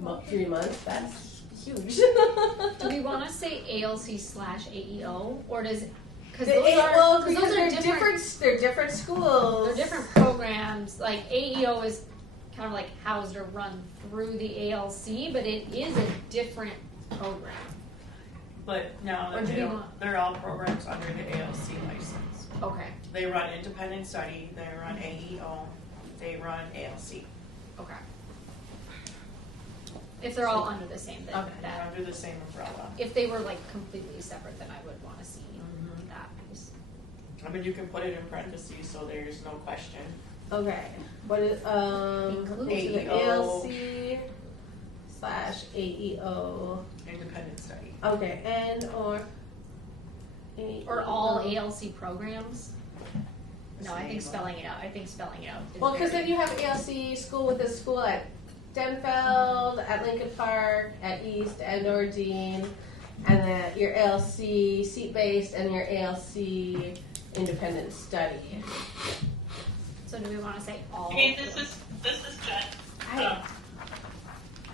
about 3 months, that's huge. Do we want to say ALC/AEO, or does because those they're are different. They're different schools. They're different programs. Like AEO is kind of like housed or run through the ALC, but it is a different program. But no, they're all programs under the ALC license. Okay. They run independent study, they run AEO, they run ALC. Okay. If they're all under the same, then They're under the same umbrella. if they were like completely separate, then I would want to see that piece. I mean, you can put it in parentheses so there's no question. Okay. What is AEO. ALC/AEO. Independent study. Okay, and Or all ALC programs. No, I think spelling it out. Is well, because then you have ALC school with a school at Denfeld, at Lincoln Park, at East and or Dean, and then your ALC seat-based and your ALC independent study. So do we want to say all? Okay, this is Jen.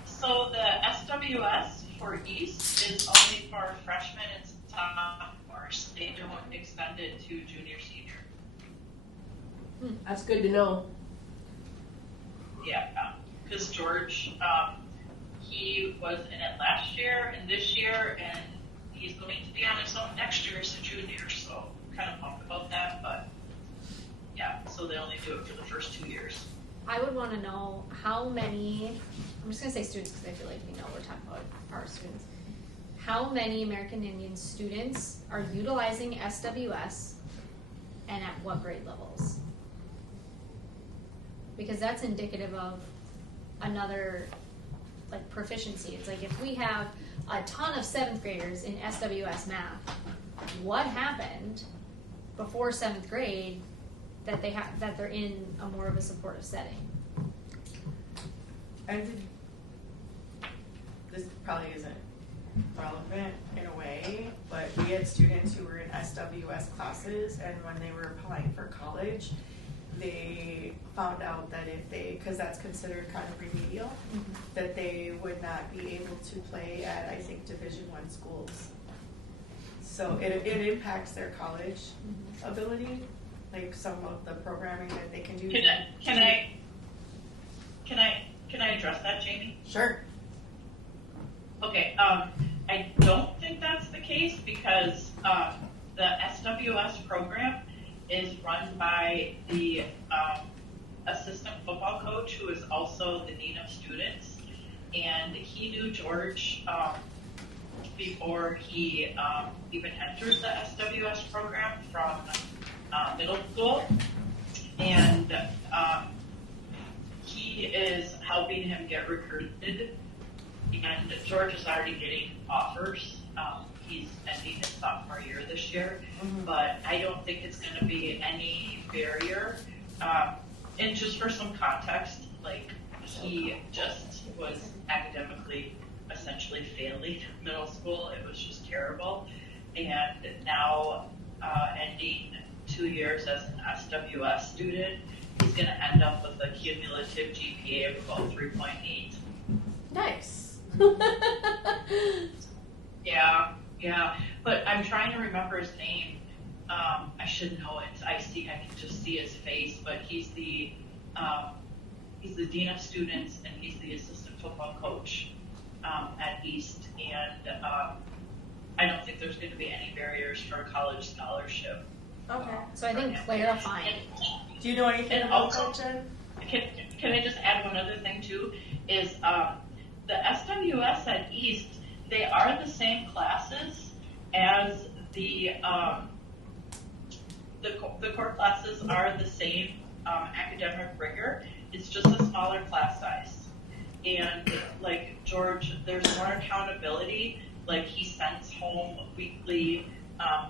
So the SWS for East is only for freshmen and sophomores. They don't extend it to junior, senior. That's good to know. Yeah, because George, he was in it last year and this year, and he's going to be on his own next year as a junior. So kind of pumped about that, but yeah, so they only do it for the first 2 years. I would want to know how many, I'm just going to say students because I feel like we know we're talking about our students. How many American Indian students are utilizing SWS and at what grade levels? Because that's indicative of another like proficiency. It's like if we have a ton of 7th graders in SWS math, what happened before 7th grade that they're in a more of a supportive setting? And this probably isn't relevant in a way, but we had students who were in SWS classes, and when they were applying for college, they found out that if they, because that's considered kind of remedial, that they would not be able to play at, I think, Division I schools. So it impacts their college ability, like some of the programming that they can do. Can I address that, Jamie? Sure. Okay, I don't think that's the case because the SWS program is run by the assistant football coach who is also the dean of students, and he knew George before he even entered the SWS program from middle school, and he is helping him get recruited, and George is already getting offers. He's ending his sophomore year this year, but I don't think it's going to be any barrier. And just for some context, like he just was academically essentially failing middle school. It was just terrible. And now ending 2 years as an SWS student, he's going to end up with a cumulative GPA of about 3.8. Nice. Yeah, but I'm trying to remember his name. I should know it. I can just see his face, but he's the dean of students and he's the assistant football coach at East. And I don't think there's going to be any barriers for a college scholarship. Okay. So I think clarifying. Do you know anything about that, Jen? Can I just add one other thing too? Is the SWS at East, they are the same classes as the core classes are the same academic rigor. It's just a smaller class size. And like George, there's more accountability. Like he sends home weekly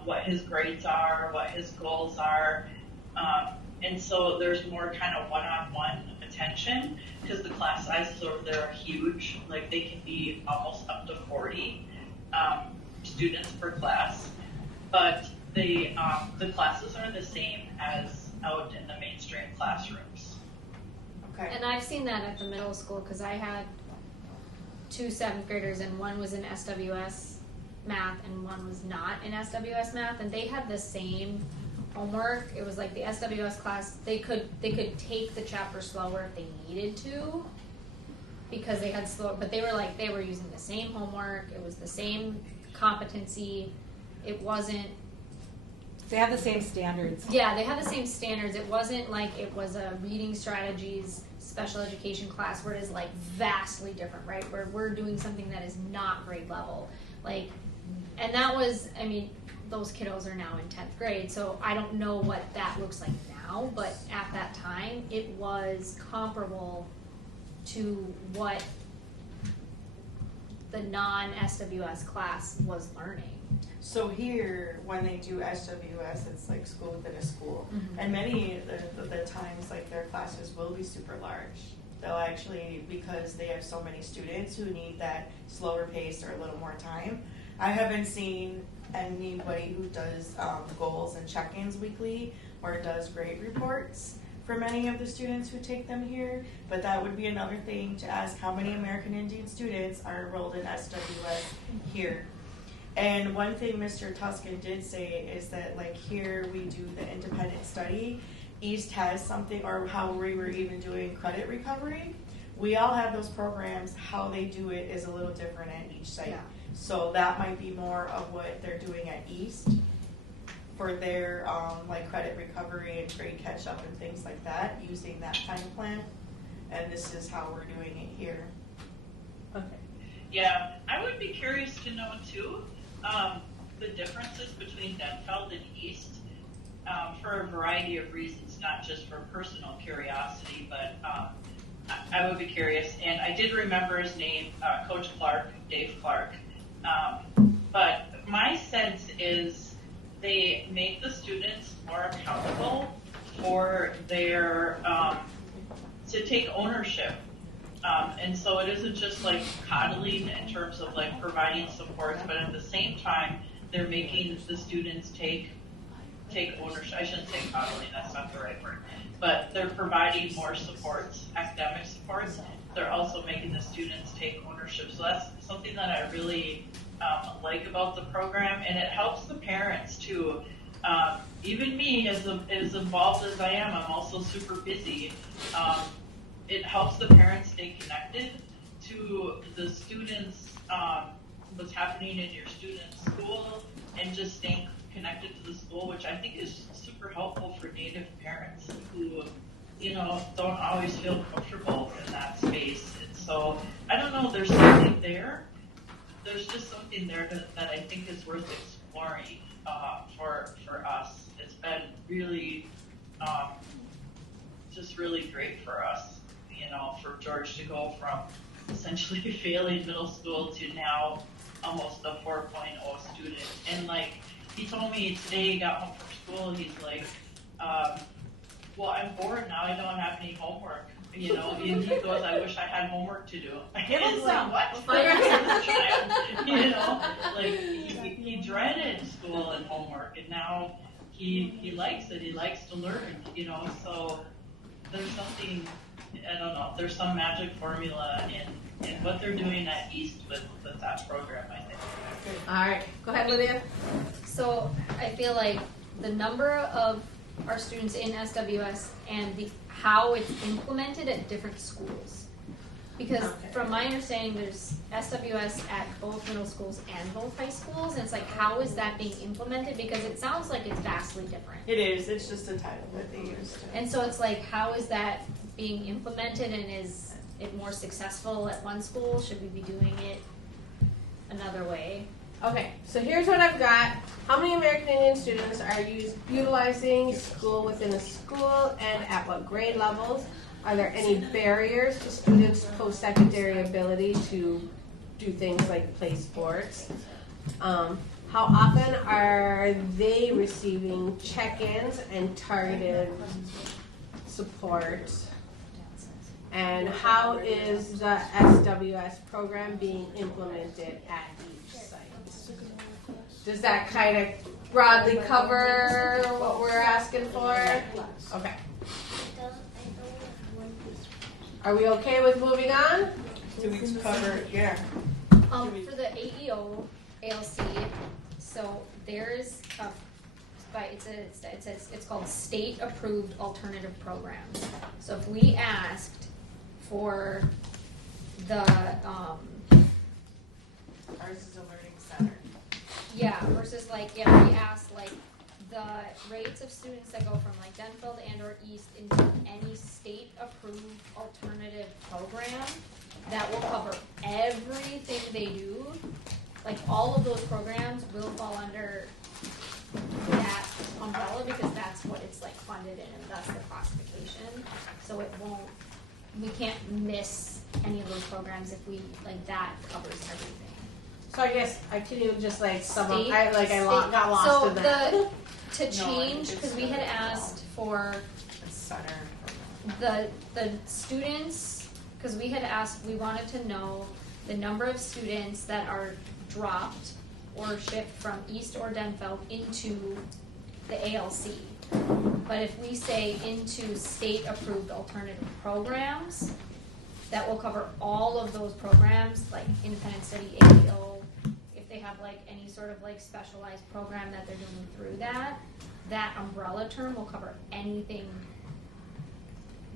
what his grades are, what his goals are. And so there's more kind of one-on-one attention because the class sizes over there are huge. Like they can be almost up to 40 students per class. But the classes are the same as out in the mainstream classrooms. Okay. And I've seen that at the middle school because I had 2 7th graders and one was in SWS math and one was not in SWS math, and they had the same homework. It was like the SWS class, they could take the chapter slower if they needed to because they had slow, but they were using the same homework. It was the same competency. It wasn't. They have the same standards. Yeah, they have the same standards. It wasn't like it was a reading strategies special education class where it is like vastly different, right? Where we're doing something that is not grade level. Like, and that was, I mean, those kiddos are now in 10th grade, so I don't know what that looks like now, but at that time, it was comparable to what the non-SWS class was learning. So here, when they do SWS, it's like school within a school. Mm-hmm. And many of the times, like their classes will be super large. They'll actually, because they have so many students who need that slower pace or a little more time. I haven't seen anybody who does goals and check-ins weekly or does grade reports for many of the students who take them here, but that would be another thing to ask how many American Indian students are enrolled in SWS here. And one thing Mr. Tuscan did say is that like here we do the independent study. East has something, or how we were even doing credit recovery. We all have those programs. How they do it is a little different at each site. Yeah. So that might be more of what they're doing at East for their like credit recovery and grade catch up and things like that, using that kind of plan. And this is how we're doing it here. Okay. Yeah, I would be curious to know too the differences between Denfeld and East for a variety of reasons, not just for personal curiosity, but I would be curious. And I did remember his name, Coach Clark, Dave Clark. But my sense is they make the students more accountable for their, to take ownership. And so it isn't just like coddling in terms of like providing supports, but at the same time, they're making the students take ownership. I shouldn't say coddling, that's not the right word. But they're providing more supports, academic supports. They're also making the students take ownership. So that's something that I really like about the program, and it helps the parents too. Even me, as involved as I am, I'm also super busy. It helps the parents stay connected to the students, what's happening in your student's school, and just staying connected to the school, which I think is super helpful for Native parents who, you know, don't always feel comfortable in that space. And so, I don't know, there's something there. There's just something there that I think is worth exploring for us. It's been really, just really great for us, you know, for George to go from essentially failing middle school to now almost a 4.0 student. And like, he told me today he got home from school, he's like, well, I'm bored now, I don't have any homework. You know, and he goes, I wish I had homework to do. Give him some. What? You know, like he dreaded school and homework, and now he likes it. He likes to learn. You know, so there's something, I don't know. There's some magic formula in what they're doing at East with that program, I think. All right, go ahead, Lydia. So I feel like the number of our students in SWS and how it's implemented at different schools. Because from my understanding, there's SWS at both middle schools and both high schools, and it's like, how is that being implemented? Because it sounds like it's vastly different. It is. It's just a title that they use. And so it's like, how is that being implemented, and is it more successful at one school? Should we be doing it another way? Okay, so here's what I've got. How many American Indian students are utilizing school within a school, and at what grade levels? Are there any barriers to students' post-secondary ability to do things like play sports? How often are they receiving check-ins and targeted support? And how is the SWS program being implemented at each site? Does that kind of broadly cover what we're asking for? Okay. Are we okay with moving on? Do we cover, yeah. For the AEO, ALC, so there's it's called state approved alternative programs. So if we asked for the Ours is a learning center. yeah, versus we asked like the rates of students that go from like Denfeld and or East into any state approved alternative program that will cover everything they do. Like all of those programs will fall under that umbrella because that's what it's like funded in and that's the classification. So it won't, we can't miss any of those programs if we, like that covers everything. So I guess I can even just like sum up. I got lost so in that. To change, because we had asked for the students, because we had asked, we wanted to know the number of students that are dropped or shipped from East or Denfeld into the ALC. But if we say into state-approved alternative programs, that will cover all of those programs, like independent study, AEO, if they have like any sort of like specialized program that they're doing through that umbrella term will cover anything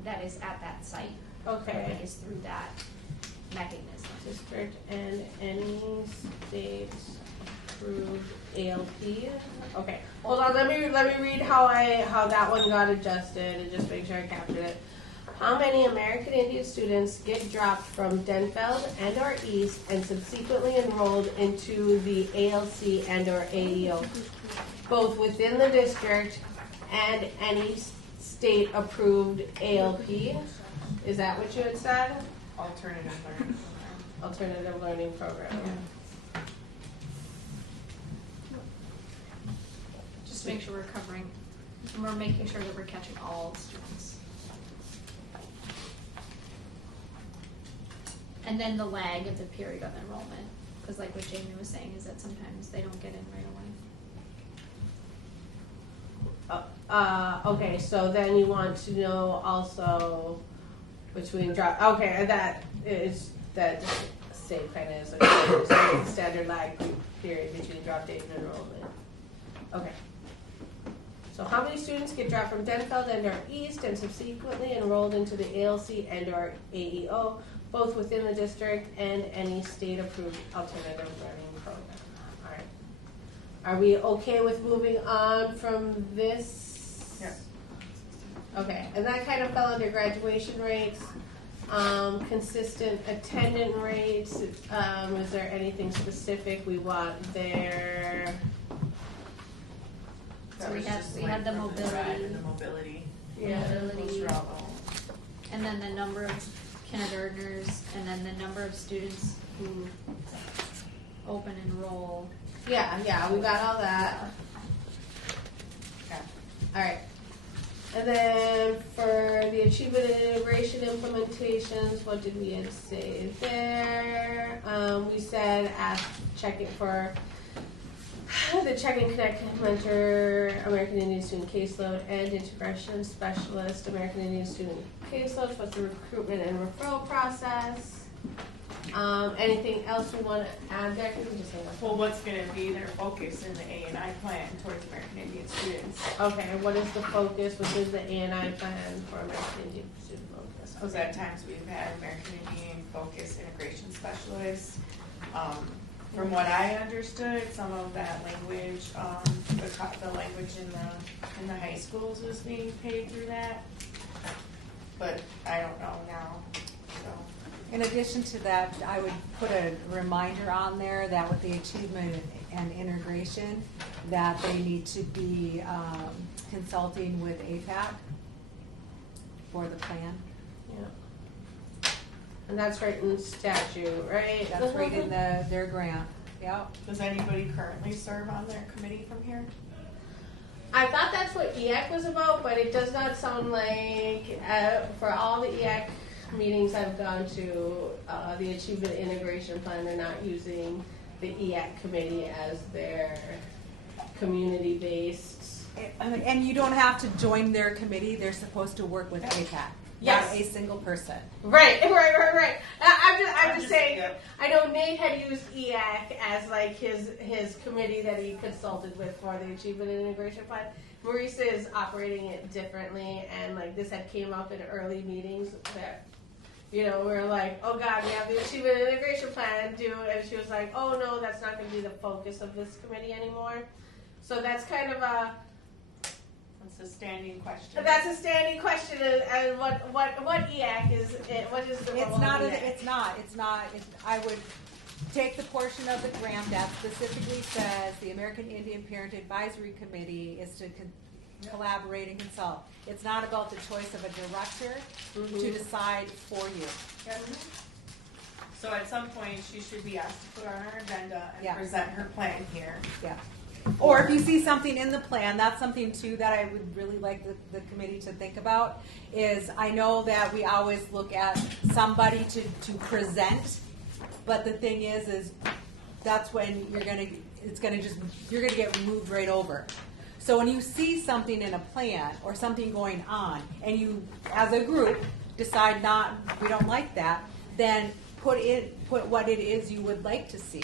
that is at that site. Okay. That is through that mechanism. District and any state approved ALP. Okay. Hold on, let me read how that one got adjusted and just make sure I captured it. How many American Indian students get dropped from Denfeld and or East and subsequently enrolled into the ALC and or AEO, both within the district and any state approved ALP? Is that what you had said? Alternative learning. Alternative learning program. Just make sure we're covering, we're making sure that we're catching all students. And then the lag of the period of enrollment, because like what Jamie was saying is that sometimes they don't get in right away. Okay, so then you want to know also between drop. Okay, that is that same kind of is a standard lag period between drop date and enrollment. Okay. So how many students get dropped from Denfeld and or East and subsequently enrolled into the ALC and or AEO, both within the district and any state approved alternative learning program? All right. Are we okay with moving on from this? Yes. Okay, and that kind of fell under graduation rates, consistent attendance rates. Is there anything specific we want there? So we had the mobility. Yeah. Mobility. And then the number of kindergartners, and then the number of students who open enroll. Yeah, we got all that. Okay. All right. And then for the achievement and integration implementations, what did we say there? We said check it for the Check and Connect Mentor, American Indian Student Caseload, and Integration Specialist, American Indian Student Caseload. What's the recruitment and referral process? Anything else we want to add there? Well, what's going to be their focus in the A&I plan towards American Indian students? Okay, what is the focus within the A&I plan for American Indian student focus? Because at times we've had American Indian focus integration specialists. From what I understood, some of that language, the language in the high schools was being paid through that, but I don't know now. So. In addition to that, I would put a reminder on there that with the achievement and integration, that they need to be consulting with AIPAC for the plan. And that's right in statute, right? That's right in their grant. Yep. Does anybody currently serve on their committee from here? I thought that's what EAC was about, but it does not sound like, for all the EAC meetings I've gone to, the Achievement Integration Plan, they're not using the EAC committee as their community-based. And you don't have to join their committee. They're supposed to work with AIPAC. Yes. Not a single person. Right. I'm just saying, I know Nate had used EAC as like his committee that he consulted with for the Achievement Integration Plan. Marisa is operating it differently, and like this had came up in early meetings that, you know, we're like, oh God, we have the Achievement Integration Plan due, and she was like, oh no, that's not going to be the focus of this committee anymore. So that's kind of a That's a standing question. That's a standing question, and what EAC is? What is the role It's of not. EAC? It's not. I would take the portion of the grant that specifically says the American Indian Parent Advisory Committee is to collaborate and consult. It's not about the choice of a director to decide for you. So at some point, she should be asked to put on her agenda and present her plan here. Yeah. Or if you see something in the plan, that's something too that I would really like the committee to think about, is I know that we always look at somebody to present, but the thing is that's when you're gonna get moved right over. So when you see something in a plan or something going on, and you, as a group, decide we don't like that, then put what it is you would like to see,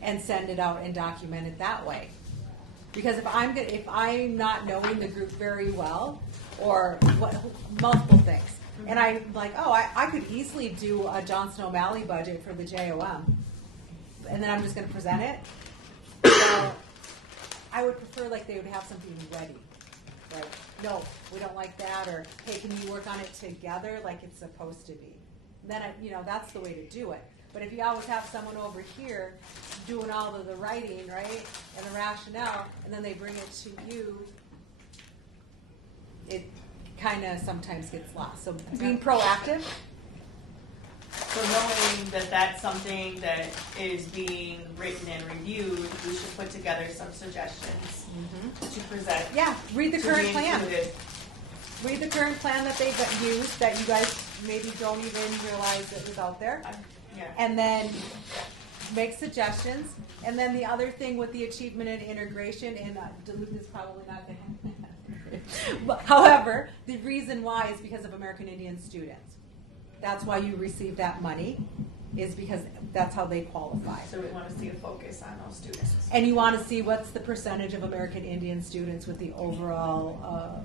and send it out and document it that way. Because if I'm not knowing the group very well, or multiple things, and I'm like, oh, I could easily do a Johnson O'Malley budget for the JOM, and then I'm just going to present it. So I would prefer like they would have something ready. Like, no, we don't like that, or hey, can you work on it together like it's supposed to be? And then that's the way to do it. But if you always have someone over here doing all of the writing, right, and the rationale, and then they bring it to you, it kind of sometimes gets lost. So being proactive. So knowing that that's something that is being written and reviewed, we should put together some suggestions to present. Yeah, read the current plan. Read the current plan that they've used that you guys maybe don't even realize it was out there. Yeah. And then make suggestions. And then the other thing with the achievement and integration, and Duluth is probably not going to. However, the reason why is because of American Indian students. That's why you receive that money, is because that's how they qualify. So we want to see a focus on those students. And you want to see what's the percentage of American Indian students with the overall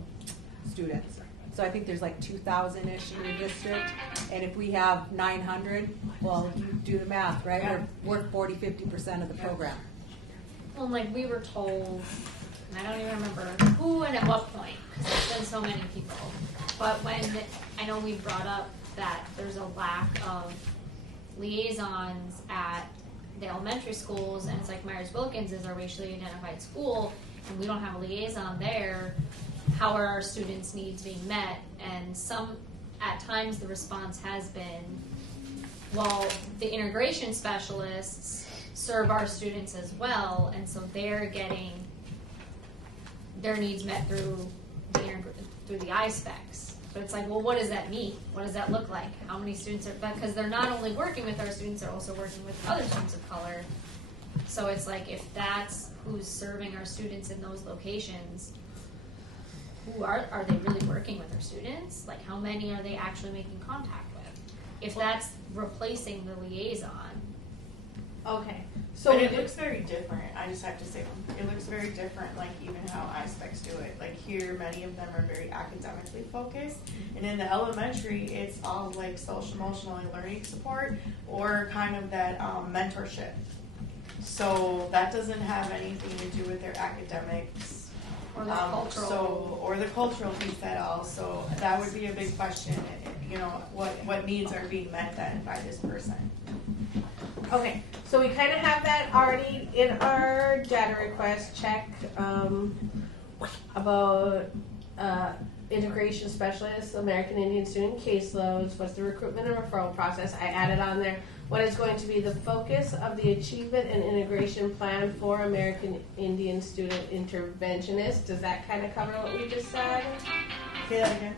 students. So I think there's like 2,000-ish in your district, and if we have 900, well, you do the math, right? Yeah. We're 40-50% of the program. Well, like we were told, and I don't even remember who and at what point, because there's been so many people. But when I know we brought up that there's a lack of liaisons at the elementary schools, and it's like Myers-Wilkins is a racially identified school, and we don't have a liaison there. How are our students' needs being met? And at times the response has been, well, the integration specialists serve our students as well, and so they're getting their needs met through the I-specs. But it's like, well, what does that mean? What does that look like? How many students are, because they're not only working with our students, they're also working with other students of color. So it's like, if that's who's serving our students in those locations, who are they really working with our students? Like, how many are they actually making contact with? If that's replacing the liaison. Okay. So it looks very different. I just have to say, it looks very different, like even how I-specs do it. Like here, many of them are very academically focused. And in the elementary, it's all like social, emotional, and learning support, or kind of that mentorship. So that doesn't have anything to do with their academics. Or the cultural. Or the cultural piece at all. So that would be a big question, what needs are being met then by this person. Okay, so we kind of have that already in our data request check about integration specialists, American Indian student caseloads, what's the recruitment and referral process? I added on there, what is going to be the focus of the achievement and integration plan for American Indian student interventionists? Does that kind of cover what we just said? Say that again.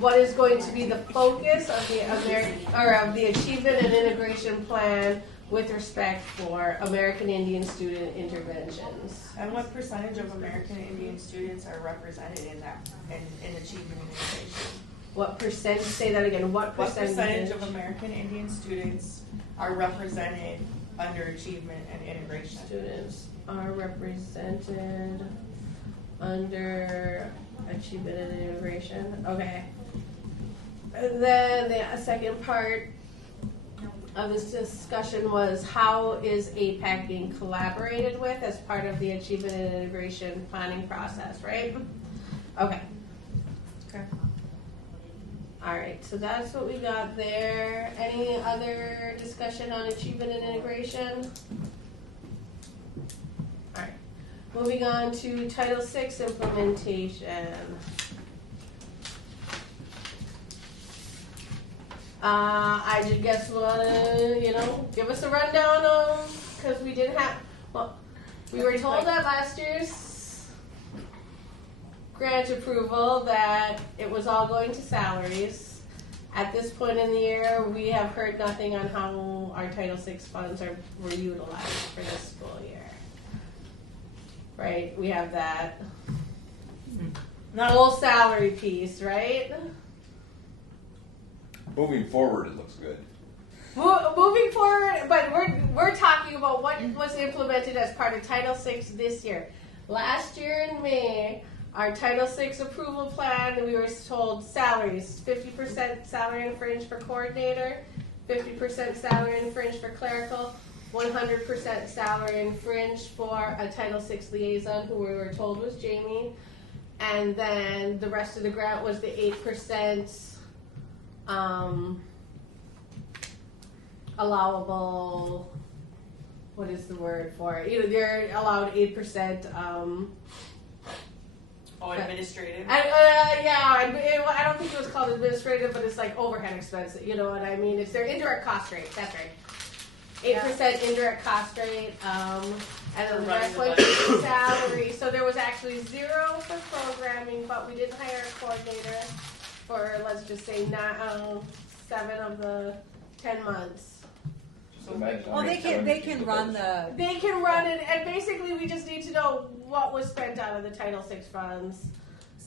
What is going to be the focus of the achievement and integration plan with respect for American Indian student interventions? And what percentage of American Indian students are represented in that, in achievement and integration? What percent, say that again, what percentage of American Indian students are represented under achievement and integration? Students are represented under achievement and integration. Okay. And then the second part of this discussion was, how is AIPAC being collaborated with as part of the achievement and integration planning process, right? Okay. Okay. All right, so that's what we got there. Any other discussion on achievement and integration? All right, moving on to Title VI implementation. I just guess we'll, give us a rundown of, because we didn't have, well, we were told at last year's grant approval that it was all going to salaries. At this point in the year, we have heard nothing on how our Title VI funds were utilized for this school year. Right? We have that whole salary piece, right? Moving forward, it looks good. Moving forward, but we're talking about what was implemented as part of Title VI this year. Last year in May, our Title VI approval plan, we were told salaries, 50% salary and fringe for coordinator, 50% salary and fringe for clerical, 100% salary and fringe for a Title VI liaison, who we were told was Jamie, and then the rest of the grant was the 8% allowable, what is the word for it? They're allowed 8%. Administrative. I don't think it was called administrative, but it's like overhead expense. You know what I mean? It's their indirect cost rate. That's right. 8% indirect cost rate, and then the rest went to salary. So there was actually 0 for programming, but we did hire a coordinator for, let's just say, 7 of the 10 months. Well, they can run the. They can run it, and basically we just need to know what was spent out of the Title VI funds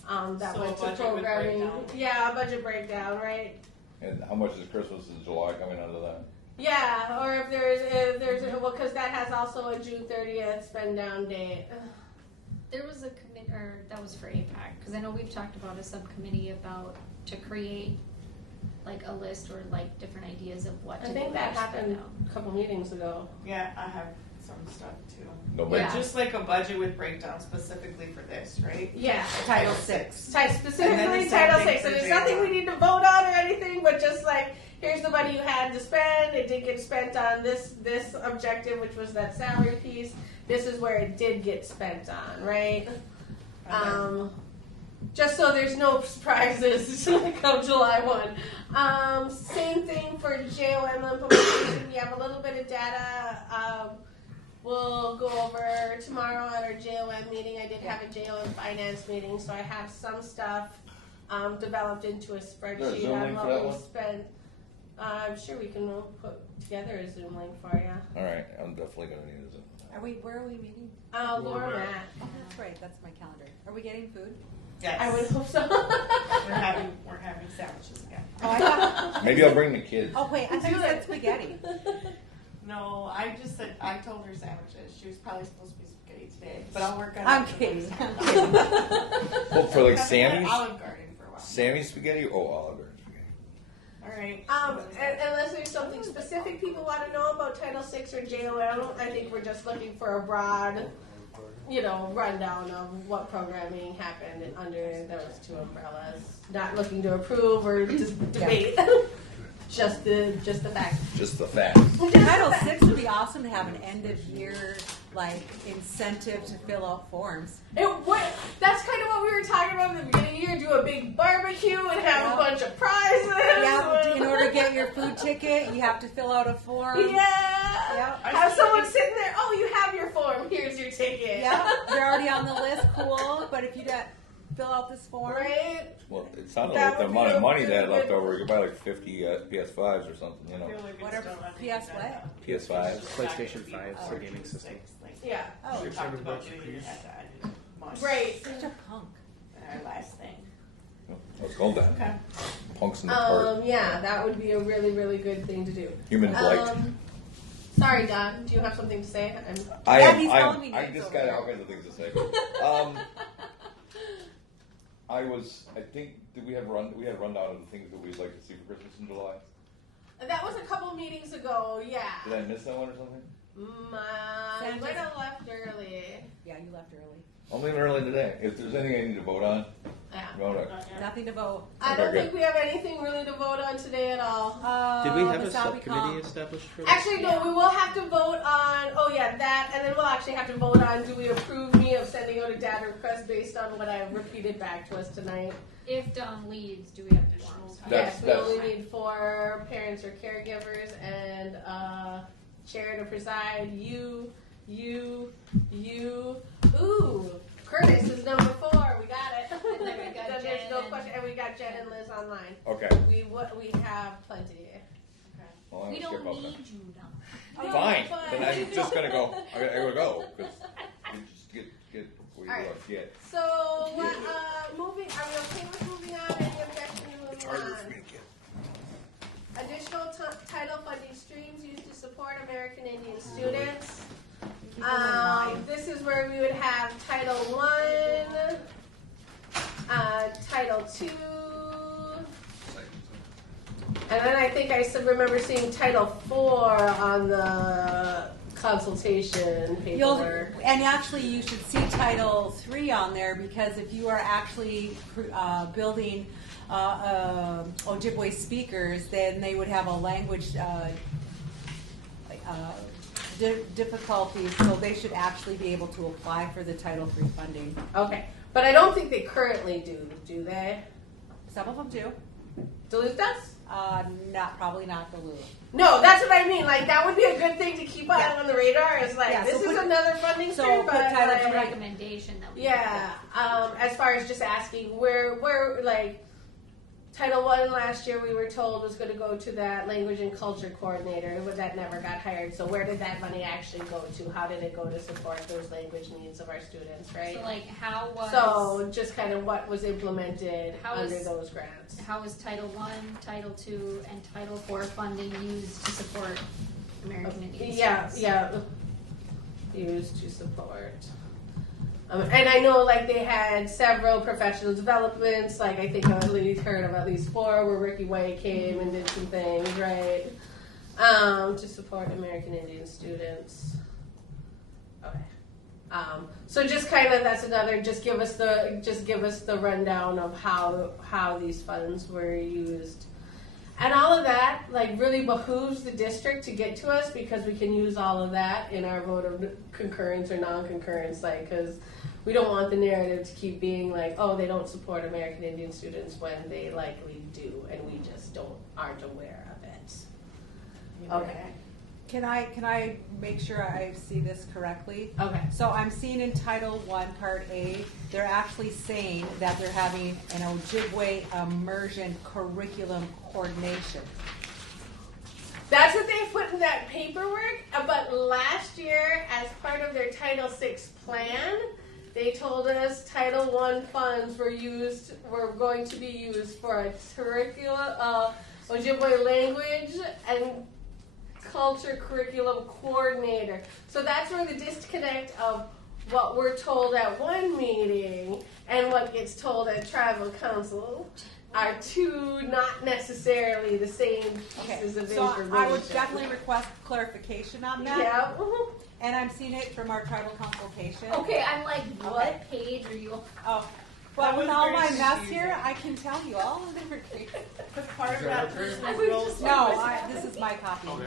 that went to programming. Yeah, a budget breakdown, right? And how much is Christmas in July coming out of that? Yeah, or if there's well, because that has also a June 30th spend down date. There was a committee, or that was for AIPAC, because I know we've talked about a subcommittee about to create like a list or like different ideas of what to do. I think that happened a couple meetings ago. Yeah, I have some stuff too. Nobody. Yeah. Just like a budget with breakdown specifically for this, right? Yeah. Title VI. Specifically Title VI. So there's nothing we need to vote on or anything, but just like, here's the money you had to spend. It did get spent on this objective, which was that salary piece. This is where it did get spent on, right? Just so there's no surprises come July 1. Same thing for JOM implementation. We have a little bit of data we'll go over tomorrow at our JOM meeting. I did have a JOM finance meeting, so I have some stuff developed into a spreadsheet on what we spent. I'm sure we can put together a Zoom link for you. All right, I'm definitely going to need a Zoom. Where are we meeting? Laura Matt. Oh, that's right. That's my calendar. Are we getting food? Yes. I would hope so. we're having sandwiches again. Oh, I thought. Maybe I'll bring the kids. Oh wait, I thought you said spaghetti. No, I just said I told her sandwiches. She was probably supposed to be spaghetti today, but I'll work on it. I'm kidding. I'm kidding. Well, for like Sammy's. Olive Garden for a while. Sammy's spaghetti. Oh, Olive Garden spaghetti. All right. Unless there's something specific people want to know about Title VI or JOM, I think we're just looking for a broad, rundown of what programming happened under those two umbrellas. Not looking to approve or just debate. just the facts. Just the facts. Title VI would be awesome to have an end of year like incentive to fill out forms. That's kind of what we were talking about in the beginning of the year. Do a big barbecue and have a bunch of prizes. Yeah, in order to get your food ticket, you have to fill out a form. Yeah. Yep. Have someone sitting there. Oh, you have your form. Here's your ticket. Yeah, they're already on the list. Cool. But if you don't fill out this form, right? Well, it sounded like the amount of money they had left over, you could buy like 50 PS5s or something, you know. Whatever. PS what? PS5s. PlayStation 5 for gaming system. Yeah. Oh, We talked about doing it at the Right. Such a punk. Our last thing. Let's go then. Okay. Punks in the park. Yeah, that would be a really, really good thing to do. Human blight. Sorry, Don. Do you have something to say? I just got all kinds of things to say. I think, we had rundown of the things that we'd like to see for Christmas in July? That was a couple meetings ago, yeah. Did I miss that one or something? I might have left early. Yeah, you left early. I'm leaving early today. If there's anything I need to vote on, vote on. Nothing to vote. I don't think we have anything really to vote on today at all. Did we have a subcommittee established for this? Actually, no, we will have to vote on, that, and then we'll actually have to vote on, do we approve me of sending out a data request based on what I repeated back to us tonight? If Dawn leaves, do we have additional time? Yes, we only need 4 parents or caregivers and chair to preside. You. Ooh, Curtis is number 4. We got it. And then we got Then Jen there's no and- question, and we got Jen and Liz online. Okay. We have plenty. Well, I'm We gonna skip don't out need then. you now. No, Fine. it's fine. Then I'm just gonna go. I gotta go because you just get what you All right. want to get. So, moving, are we okay with moving on? Any objection to moving on? Additional title funding streams used to support American Indian students. This is where we would have Title I, Title II, and then I think I remember seeing Title IV on the consultation paperwork. And actually, you should see Title III on there because if you are actually building Ojibwe speakers, then they would have a language difficulties, so they should actually be able to apply for the Title III funding. Okay, but I don't think they currently do they? Some of them do. Duluth does? Probably not Duluth. No, that's what I mean. Like, that would be a good thing to keep on the radar. Is like, Yeah, so this is put- another funding so stream, put but Title like, III Recommendation that we as far as just asking where like Title I last year we were told was going to go to that language and culture coordinator, but that never got hired. So where did that money actually go to? How did it go to support those language needs of our students, right? So like how was So just kind of what was implemented How under was- those grants. how is Title I, Title II, and Title IV funding used to support American Indian students? Used to support. And I know, like, they had several professional developments. Like, I think I heard of at least 4 where Ricky White came and did some things, right? To support American Indian students. Okay. So just kind of that's another. Just give us the rundown of how these funds were used. And all of that, like, really behooves the district to get to us because we can use all of that in our vote of concurrence or non-concurrence, like, because we don't want the narrative to keep being like, oh, they don't support American Indian students when they likely do, and we just aren't aware of it. Okay. Can I make sure I see this correctly? Okay. So I'm seeing in Title I, Part A, they're actually saying that they're having an Ojibwe immersion curriculum coordination. That's what they put in that paperwork, but last year, as part of their Title VI plan, they told us Title I funds were going to be used for a curriculum, Ojibwe language and culture curriculum coordinator. So that's where the disconnect of what we're told at one meeting and what gets told at tribal council are two not necessarily the same pieces of so information. I would definitely request clarification on that. Yeah. And I'm seeing it from our tribal consultation. Okay, I'm like, what page are you on? Oh, well, with all my mess here, I can tell you all of the different part of that person's role. This is my copy. Okay.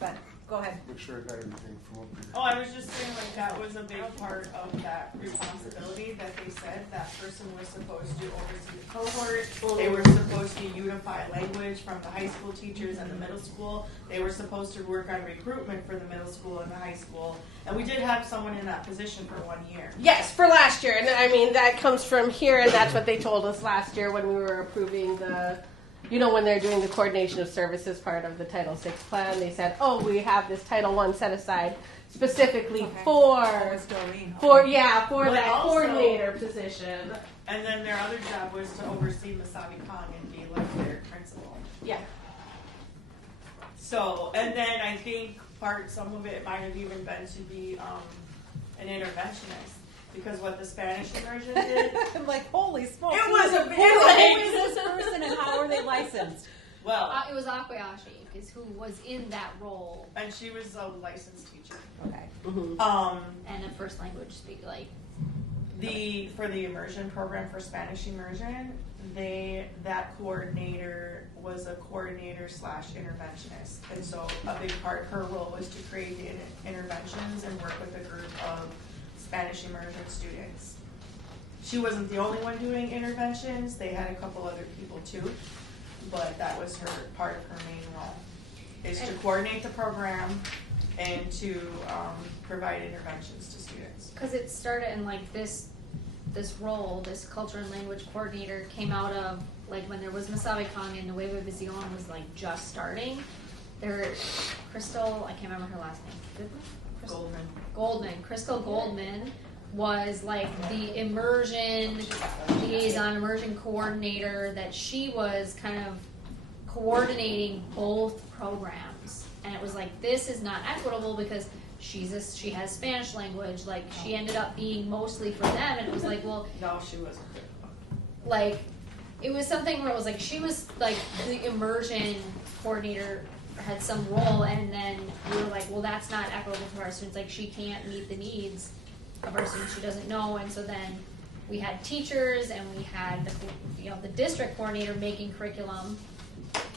But go ahead. Make sure I got everything from up here. Oh, I was just saying, like, that was a big part of that responsibility that they said that person was supposed to oversee the cohort. They were supposed to unify language from the high school teachers and the middle school. They were supposed to work on recruitment for the middle school and the high school. And we did have someone in that position for 1 year. Yes, for last year. And I mean, that comes from here, and that's what they told us last year when we were approving the, when they're doing the coordination of services part of the Title VI plan. They said, oh, we have this Title I set aside specifically for that coordinator position. And then their other job was to oversee Masabi Kong and be like their principal. Yeah. So, and then I think some of it might have even been to be an interventionist. Because what the Spanish immersion did, I'm like, holy smokes! It was a big. Who is this person and how are they licensed? Well, it was Akwayashi, is who was in that role, and she was a licensed teacher. Okay. And a first language speaker, for the immersion program for Spanish immersion, that coordinator was a coordinator / interventionist, and so a big part of her role was to create the interventions and work with a group of Spanish immersion students. She wasn't the only one doing interventions. They had a couple other people too, but that was her part of her main role, is to coordinate the program and to provide interventions to students. because it started in this role, this culture and language coordinator came out of when there was Masabi Kong and Nueva Vision was just starting. Crystal, I can't remember her last name. Crystal Goldman was the immersion liaison, immersion coordinator, that she was kind of coordinating both programs. And it was this is not equitable because she has Spanish language. She ended up being mostly for them, and it was well, no, she wasn't. It was something where it was she was the immersion coordinator had some role, and then we were well, that's not equitable to our students. She can't meet the needs of our students. She doesn't know, and so then we had teachers, and we had the district coordinator making curriculum,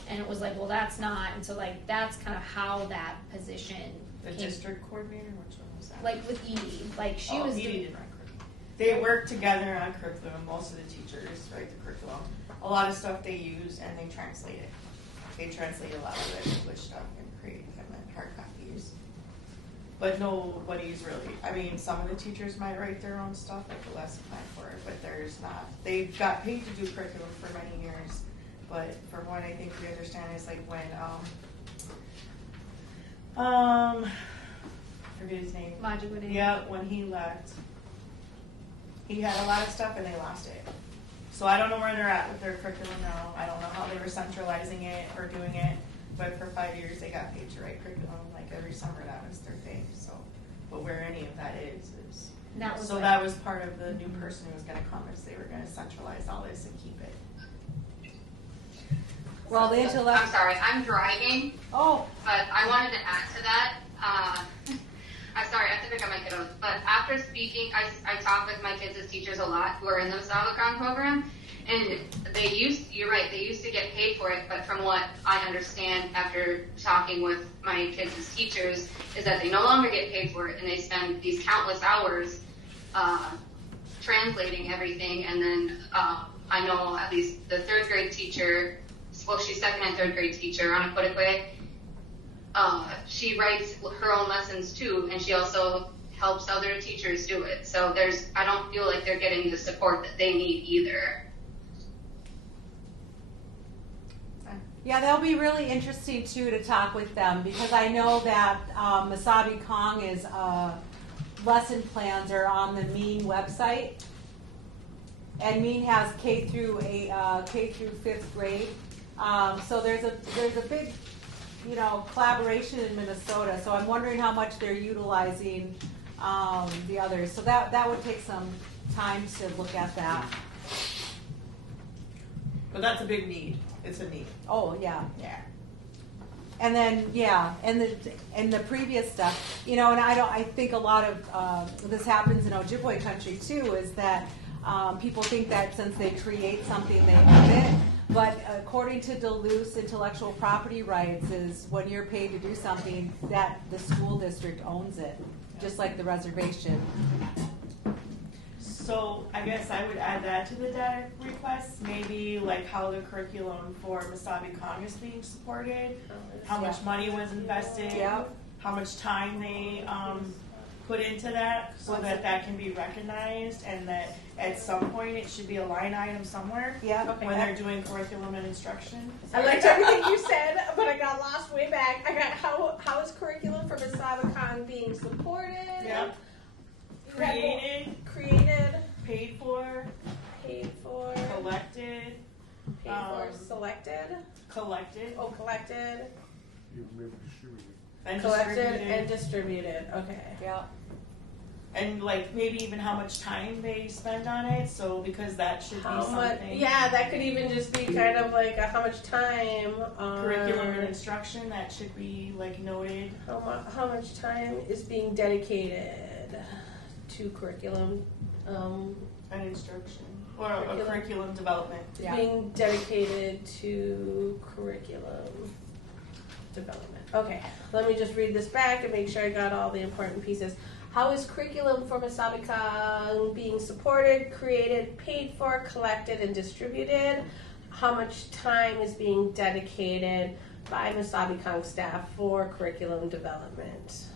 and it was well, that's not, and so that's kind of how that position. The district coordinator, which one was that? With Edie, she was. Edie did write curriculum. They worked together on curriculum. Most of the teachers write the curriculum. A lot of stuff they use and they translate it. They translate a lot of the English stuff and create them in hard copies. But nobody's really, some of the teachers might write their own stuff, the lesson plan for it, but there's not. They got paid to do curriculum for many years, but from what I think we understand is when, forget his name. Majiwade. Yeah, when he left, he had a lot of stuff and they lost it. So I don't know where they're at with their curriculum now. I don't know how they were centralizing it or doing it, but for 5 years they got paid to write curriculum. Every summer that was their thing. So, but where any of that is that was that was part of the new person who was going to come, is they were going to centralize all this and keep it. Well, the intellect. I'm sorry, I'm driving. Oh. But I wanted to add to that. I'm sorry, I have to pick up my kiddos. But after speaking, I talk with my kids as teachers a lot who are in the Savacon program. And you're right, they used to get paid for it, but from what I understand after talking with my kids as teachers is that they no longer get paid for it, and they spend these countless hours translating everything. And then I know at least the third grade teacher, well, she's second and third grade teacher, Anna Kodekwe, she writes her own lessons too, and she also helps other teachers do it. So I don't feel like they're getting the support that they need either. Yeah, that'll be really interesting too to talk with them, because I know that Masabi Kong is lesson plans are on the MEAN website, and MEAN has K through 5th grade. So there's a big collaboration in Minnesota. So I'm wondering how much they're utilizing the others. So that would take some time to look at that. But that's a big need. It's a need. Oh yeah. Yeah. And then and the previous stuff, and I think a lot of this happens in Ojibwe country too, is that people think that since they create something they own it, But according to Duluth's intellectual property rights is when you're paid to do something, that the school district owns it, just like the reservation. So I guess I would add that to the data request, maybe like how the curriculum for Wasabi Kong is being supported, how much money was invested, how much time they put into that, so that that can be recognized, and that at some point it should be a line item somewhere when they're doing curriculum and instruction. I liked everything you said, but I got lost way back. I got how is curriculum for Wasabi Kong being supported? Yep. Created, paid for, collected, selected, collected. Oh, collected. You remember distributed. And Collected and distributed. Okay. Yeah. And like maybe even how much time they spend on it. So because that should be something. Yeah, that could even just be kind of like how much time. Curriculum and instruction, that should be like noted. How much time is being dedicated to curriculum and instruction, or curriculum development. Being dedicated to curriculum development. Okay, let me just read this back and make sure I got all the important pieces. How is curriculum for Wasabi Kong being supported, created, paid for, collected, and distributed? How much time is being dedicated by Wasabi Kong staff for curriculum development?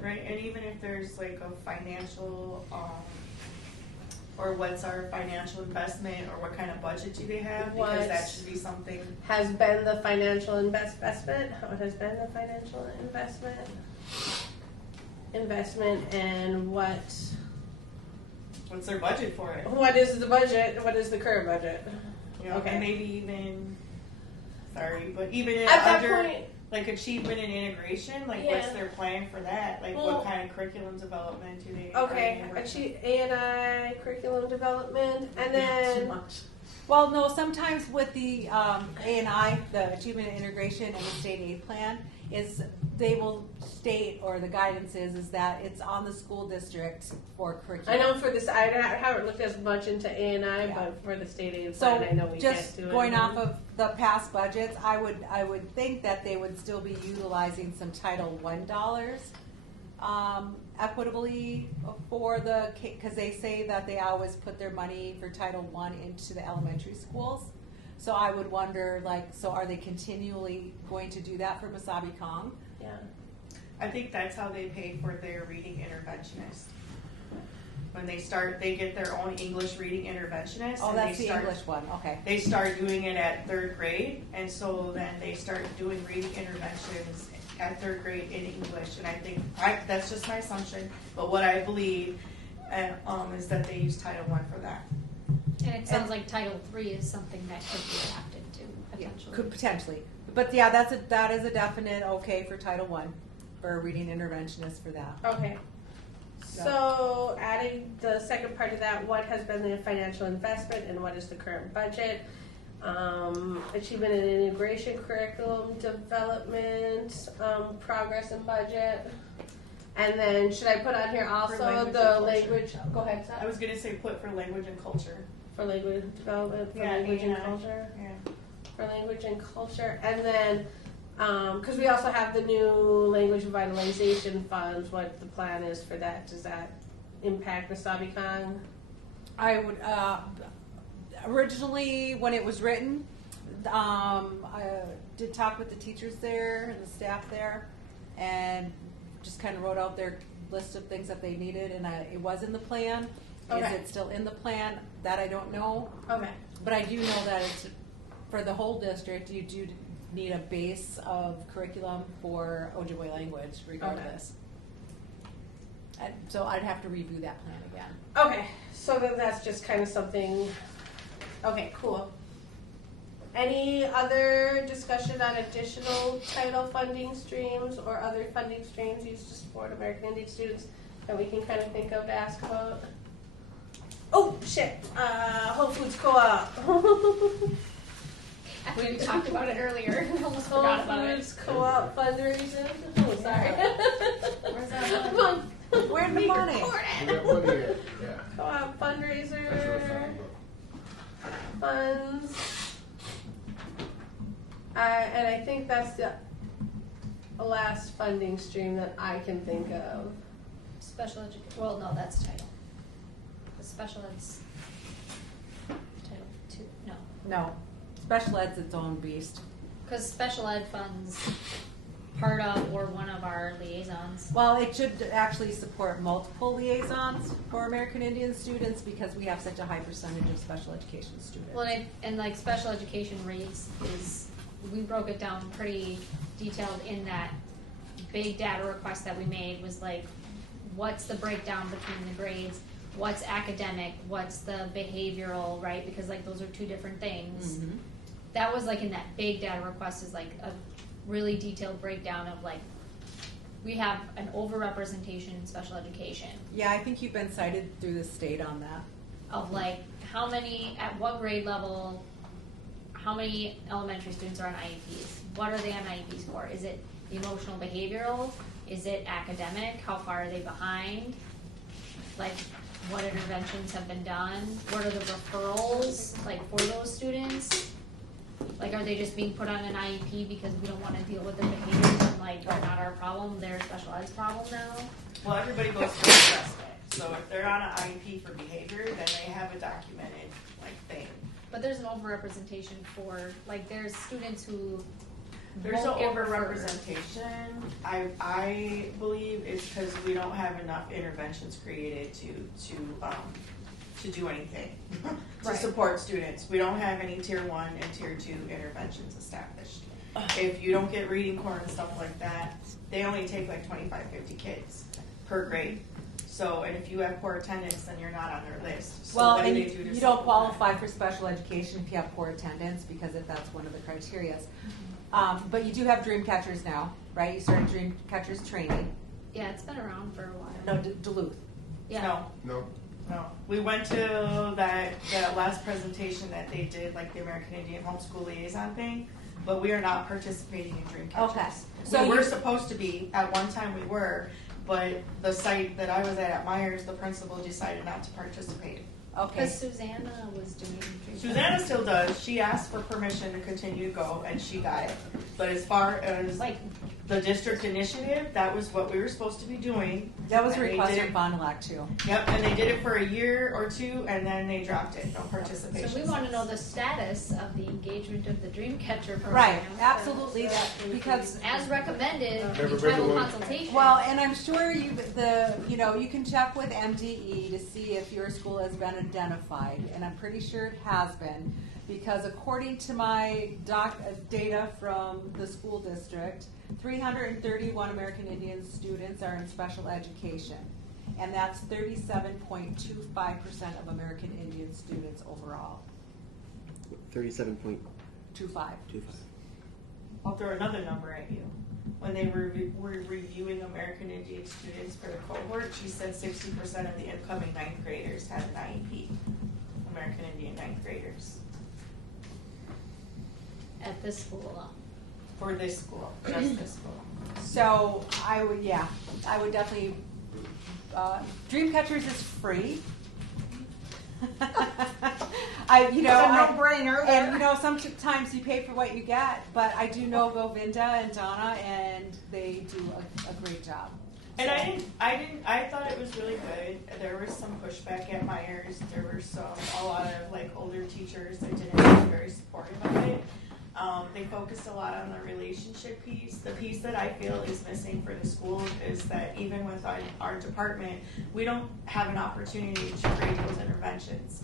Right, and even if there's like a financial, or what's our financial investment, or what kind of budget do they have? Because that should be something. Has been the financial investment? How has been the financial investment? And what's their budget for it? What is the budget? What is the current budget? Yeah, okay. And maybe even, but even at that under, point, like achievement and integration, like what's their plan for that? Like what kind of curriculum development do they? Okay, A&I curriculum development, and then. Too much. Well, no. Sometimes with the A&I, the achievement and integration, and the state aid plan, is they will state, or the guidance is that it's on the school district for curriculum. I know for this, I haven't looked as much into A&I, but for the state aid plan, I know we can't do it. Just going off of the past budgets, I would think that they would still be utilizing some Title I dollars equitably for because they say that they always put their money for Title I into the elementary schools. So I would wonder, so are they continually going to do that for Wasabi Kong? Yeah. I think that's how they pay for their reading interventionist. When they start, they get their own English reading interventionist. Oh, that's the English one, okay. They start doing it at 3rd grade, and so then they start doing reading interventions at 3rd grade in English. And I think, that's just my assumption, but what I believe is that they use Title I for that. And it sounds like Title III is something that could be adapted to potentially. Could potentially, but yeah, that is a definite okay for Title I for a reading interventionist for that. Okay. So adding the second part of that, what has been the financial investment and what is the current budget? Achievement and integration, curriculum development, progress and budget. And then should I put on here also the language? Go ahead, Seth. I was going to say put for language and culture. For language development, for language and culture. Yeah. For language and culture. And then, because we also have the new language revitalization funds, what the plan is for that. Does that impact Wasabi Kong? I would, originally when it was written, I did talk with the teachers there and the staff there, and just kind of wrote out their list of things that they needed, and it was in the plan. Okay. Is it still in the plan? That I don't know. Okay. But I do know that it's for the whole district. You do need a base of curriculum for Ojibwe language, regardless. Okay. So I'd have to review that plan again. Okay. So then that's just kind of something. Okay. Cool. Any other discussion on additional title funding streams or other funding streams used to support American Indian students that we can kind of think of to ask about? Oh, shit. Whole Foods Co-op. We talked about it earlier. Almost forgot about it. Whole Foods Co-op fundraising. Oh, sorry. Where's that money? Where's the money? Co-op fundraiser. Funds. And I think that's the last funding stream that I can think of. Special education, well, no, that's title. The special ed's title 2, no. No, special ed's its own beast. Because special ed funds part of or one of our liaisons. Well, it should actually support multiple liaisons for American Indian students because we have such a high percentage of special education students. Well, and like special education rates is, we broke it down pretty detailed in that big data request that we made was like, what's the breakdown between the grades, what's academic, what's the behavioral, right? Because like those are two different things. Mm-hmm. That was like in that big data request is like a really detailed breakdown of like, we have an overrepresentation in special education. Yeah, I think you've been cited through the state on that. Of like, how many, at what grade level, how many elementary students are on IEPs? What are they on IEPs for? Is it the emotional behavioral? Is it academic? How far are they behind? Like, what interventions have been done? What are the referrals, like, for those students? Like, are they just being put on an IEP because we don't want to deal with their behaviors and, like, they're not our problem, they're special ed's problem now? Well, everybody goes through assessment. So if they're on an IEP for behavior, then they have a documented, like, thing. But there's an overrepresentation for, like, there's students who There's an won't get referred. overrepresentation, I believe, is because we don't have enough interventions created to do anything to Right. support students. We don't have any tier 1 and tier 2 interventions established. If you don't get reading corps and stuff like that, they only take like 25, 50 kids per grade. So, and if you have poor attendance, then you're not on their list. So Well, what do and they do to you don't supplement? qualify for special education if you have poor attendance because if that's one of the criteria. But you do have dream catchers now, right? You started dream catchers training. Yeah, it's been around for a while. No, Duluth. Yeah. No. No, we went to that last presentation that they did, like the American Indian Homeschool Liaison thing, but we are not participating in Dream Catchers. Okay. So we're supposed to be, at one time we were, but the site that I was at Myers, the principal decided not to participate. Okay. Because Susanna was doing Susanna still does. She asked for permission to continue to go, and she got it. But as far as like the district initiative, that was what we were supposed to be doing. That was a And they request did from it- Fond du Lac too. Yep, and they did it for a year or two, and then they dropped it. No participation. So we want to know the status of the engagement of the Dreamcatcher program. Right, absolutely. Because as recommended, Never in been tribal to one. consultation. Well, and I'm sure you can check with MDE to see if your school has been identified, and I'm pretty sure it has been, because according to my data from the school district, 331 American Indian students are in special education, and that's 37.25% of American Indian students overall. 37.25. I'll throw another number at you. When they were reviewing American Indian students for the cohort, she said 60% of the incoming 9th graders had an IEP. American Indian 9th graders. At this school. For this school, just this school. So I would definitely, Dreamcatchers is free. It's a no-brainer. And sometimes you pay for what you get, but I do know Govinda and Donna, and they do a great job. And I thought it was really good. There was some pushback at Myers. There were a lot of like older teachers that didn't feel very supportive of it. They focused a lot on the relationship piece. The piece that I feel is missing for the school is that even with our department, we don't have an opportunity to create those interventions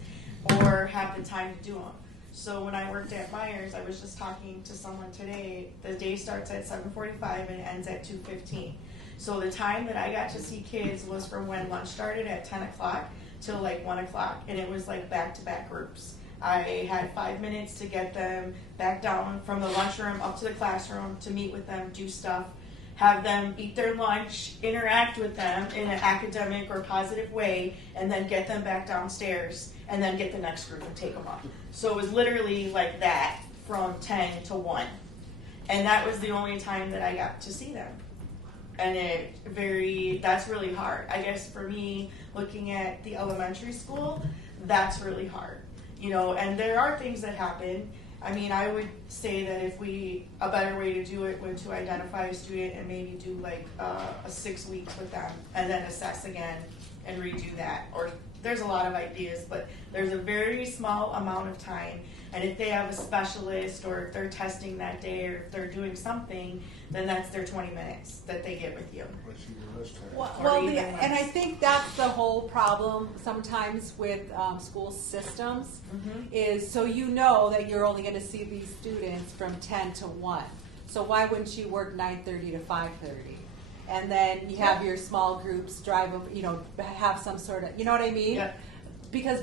or have the time to do them. So when I worked at Myers, I was just talking to someone today. The day starts at 7:45 and ends at 2:15. So the time that I got to see kids was from when lunch started at 10 o'clock till like 1 o'clock, and it was like back-to-back groups. I had 5 minutes to get them back down from the lunchroom up to the classroom to meet with them, do stuff, have them eat their lunch, interact with them in an academic or positive way, and then get them back downstairs, and then get the next group and take them up. So it was literally like that from 10 to 1. And that was the only time that I got to see them. And that's really hard. I guess for me, looking at the elementary school, that's really hard. And there are things that happen. I mean, I would say that a better way to do it would to identify a student and maybe do like a 6 weeks with them and then assess again and redo that. Or there's a lot of ideas, but there's a very small amount of time. And if they have a specialist or if they're testing that day or if they're doing something, then that's their 20 minutes that they get with you. And I think that's the whole problem sometimes with school systems is so you know that you're only going to see these students from 10 to 1. So why wouldn't you work 9:30 to 5:30? And then you have your small groups drive them, have some sort of, you know what I mean? Yeah. Because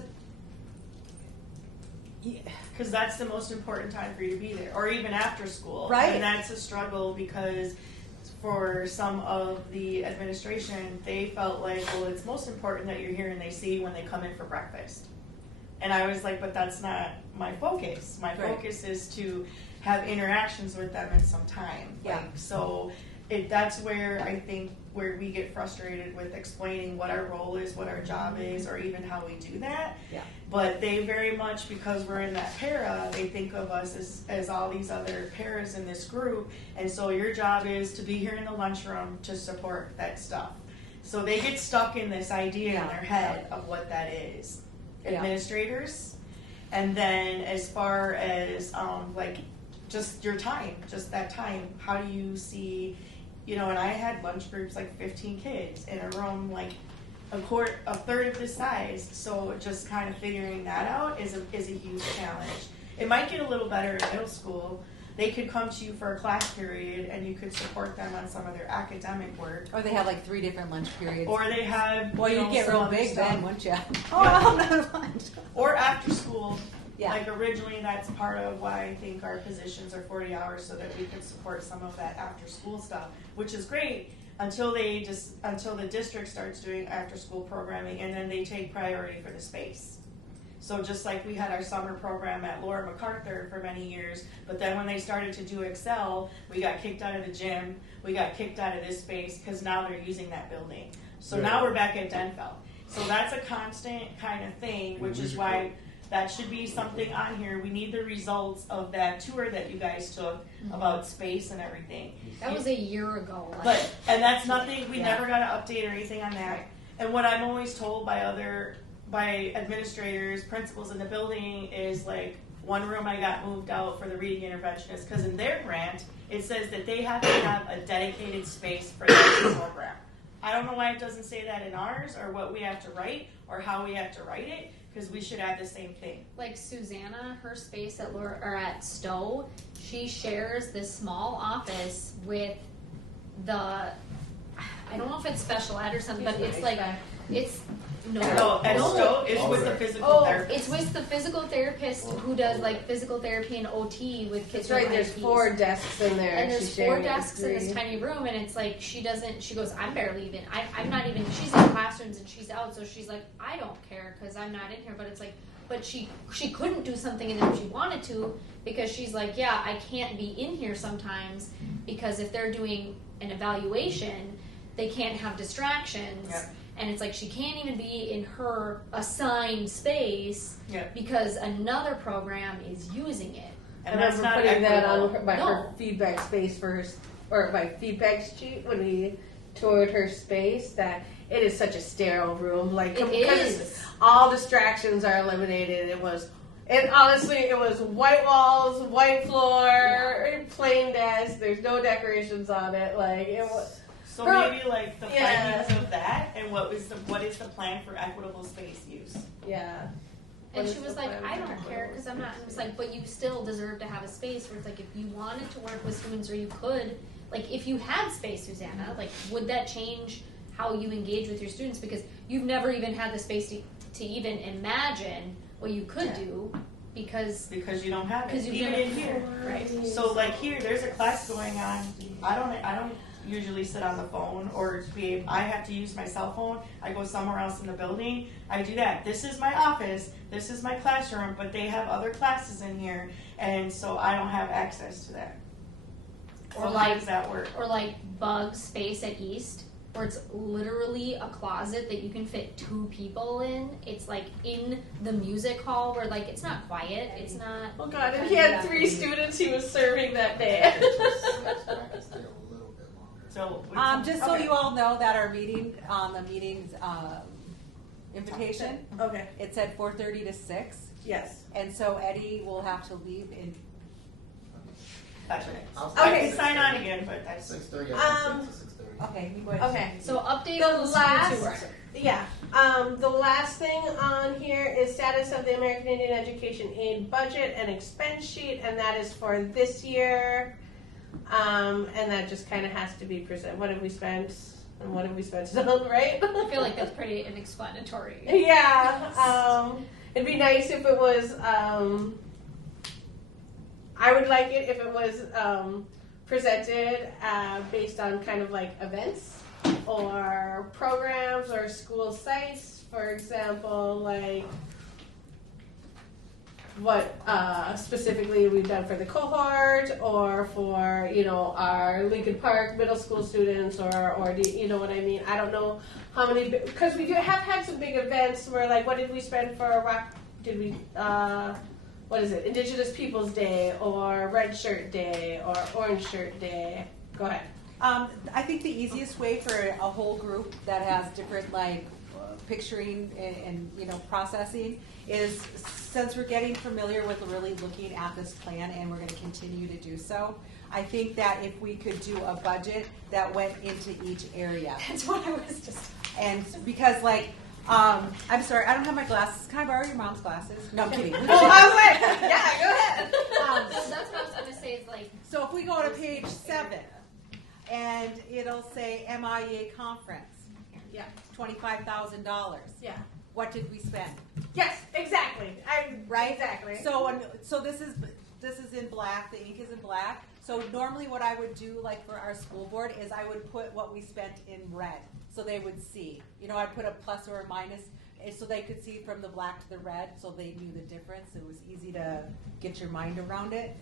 that's the most important time for you to be there, or even after school. Right. And that's a struggle because for some of the administration, they felt like, well, it's most important that you're here and they see you when they come in for breakfast. And I was like, but that's not my focus. My focus is to have interactions with them in some time. Yeah. That's where I think where we get frustrated with explaining what our role is, what our job is, or even how we do that. Yeah. But they very much, because we're in that para, they think of us as all these other paras in this group. And so your job is to be here in the lunchroom to support that stuff. So they get stuck in this idea in their head of what that is. Administrators. And then as far as just your time, just that time, how do you see, and I had lunch groups like 15 kids in a room like a third of this size. So just kind of figuring that out is a huge challenge. It might get a little better in middle school. They could come to you for a class period and you could support them on some of their academic work. Or they have like 3 different lunch periods. Or they have, you'd get real big stuff. then, wouldn't you? I'm not a lunch. Or after school. Yeah. Like originally that's part of why I think our positions are 40 hours so that we can support some of that after school stuff, which is great until the district starts doing after school programming and then they take priority for the space. So just like we had our summer program at Laura MacArthur for many years, but then when they started to do Excel, we got kicked out of the gym, we got kicked out of this space because now they're using that building. So now we're back at Denfeld. So that's a constant kind of thing, which is why that should be something on here. We need the results of that tour that you guys took about space and everything. That was a year ago. And that's nothing, we never got an update or anything on that. And what I'm always told by administrators, principals in the building is like, one room I got moved out for the reading interventionist because in their grant, it says that they have to have a dedicated space for that program. I don't know why it doesn't say that in ours or what we have to write or how we have to write it. Because we should add the same thing. Like Susanna, her space at Stowe, she shares this small office with I don't know if it's special ed or something, but it's like, it's, No, at Stowe, it's with the physical therapist. It's with the physical therapist who does like physical therapy and OT with kids. That's right, with there's IEPs. 4 desks in there. And there's 4 desks in this tiny room, and it's like she goes, I'm barely even, I'm not even, she's in classrooms and she's out, so she's like, I don't care because I'm not in here, but it's like, but she couldn't do something in there if she wanted to because she's like, yeah, I can't be in here sometimes because if they're doing an evaluation, they can't have distractions. Yep. And it's like she can't even be in her assigned space because another program is using it. And that's not putting that on her feedback space or my feedback sheet when we toured her space that it is such a sterile room. Like because all distractions are eliminated. And honestly, it was white walls, white floor, plain desk. There's no decorations on it. Like it was. So maybe like the findings of that and what is the plan for equitable space use? Yeah. And she was like, I don't care because I'm not. I was like, but you still deserve to have a space where it's like if you wanted to work with students or you could, like if you had space, Susanna, like would that change how you engage with your students because you've never even had the space to even imagine what you could do because you don't have it. Because even in here, right? So like here, there's a class going on. I don't usually sit on the phone or I have to use my cell phone. I go somewhere else in the building. I do that. This is my office. This is my classroom, but they have other classes in here, and so I don't have access to that. Or so how does that work? Or like Bug's space at East. where it's literally a closet that you can fit 2 people in. It's like in the music hall where like it's not quiet. It's not. Oh God! And he had 3 students he was serving that day. So, just so you all know that our meeting, the meeting's invitation, okay, it said 4:30 to 6. Yes. And so Eddie will have to leave in. That's right. Okay. I can sign on again, but that's 6:30. Okay, you go ahead. Okay. So update The on the last, school tour. yeah. The last thing on here is status of the American Indian Education Aid budget and expense sheet, and that is for this year. And that just kind of has to be presented. What have we spent and what have we spent on, right? I feel like that's pretty explanatory. Yeah. It'd be nice if it was. I would like it if it was presented based on kind of like events or programs or school sites. For example, like what specifically we've done for the cohort or for, you know, our Lincoln Park middle school students or you know what I mean? I don't know how many, because we have had some big events where like, what did we spend for what is it, Indigenous Peoples Day or Red Shirt Day or Orange Shirt Day? Go ahead. I think the easiest way for a whole group that has different like picturing and you know processing is, since we're getting familiar with really looking at this plan and we're going to continue to do so, I think that if we could do a budget that went into each area. That's what I was just. And because like, I'm sorry, I don't have my glasses. Can I borrow your mom's glasses? No, I'm kidding. Oh, I was like, yeah, go ahead. So that's what I was going to say is like. So if we go to page 7 and it'll say MIA conference. Yeah. $25,000. Yeah. What did we spend? Yes, exactly. Right? Exactly. So this is in black, the ink is in black. So normally what I would do like for our school board is I would put what we spent in red so they would see. You know, I'd put a plus or a minus so they could see from the black to the red so they knew the difference. It was easy to get your mind around it.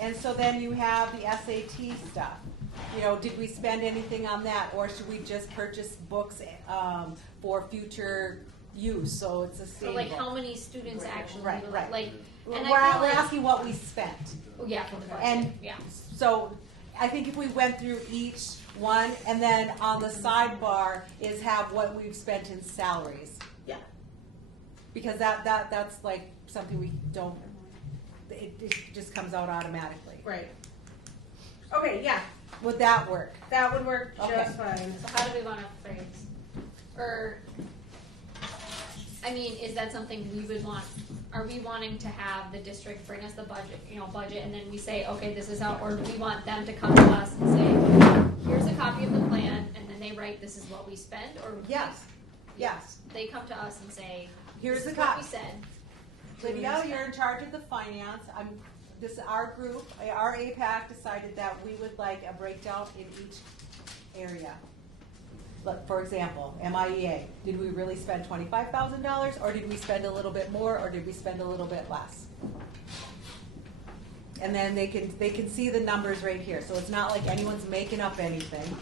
And so then you have the SAT stuff. You know, did we spend anything on that, or should we just purchase books for future use? So it's a So like how many students actually right. like. And We're I feel asking what we spent. Oh, yeah, for the budget. And yeah. So I think if we went through each one, and then on the sidebar is have what we've spent in salaries. Yeah. Because that's like something we don't. It just comes out automatically. Right. Okay. Yeah. Would that work? That would work Okay. just fine. So how do we want to phrase? Or, I mean, is that something we would want? Are we wanting to have the district bring us the budget, and then we say, okay, this is how, or do we want them to come to us and say, here's a copy of the plan, and then they write, this is what we spend, or Yes. they come to us and say, Here's this the is what copy. we said. Lydia, you're in charge of the finance. Our group, our AIPAC decided that we would like a breakdown in each area. Look, for example, MIEA, did we really spend $25,000 or did we spend a little bit more or did we spend a little bit less? And then they can see the numbers right here. So it's not like anyone's making up anything.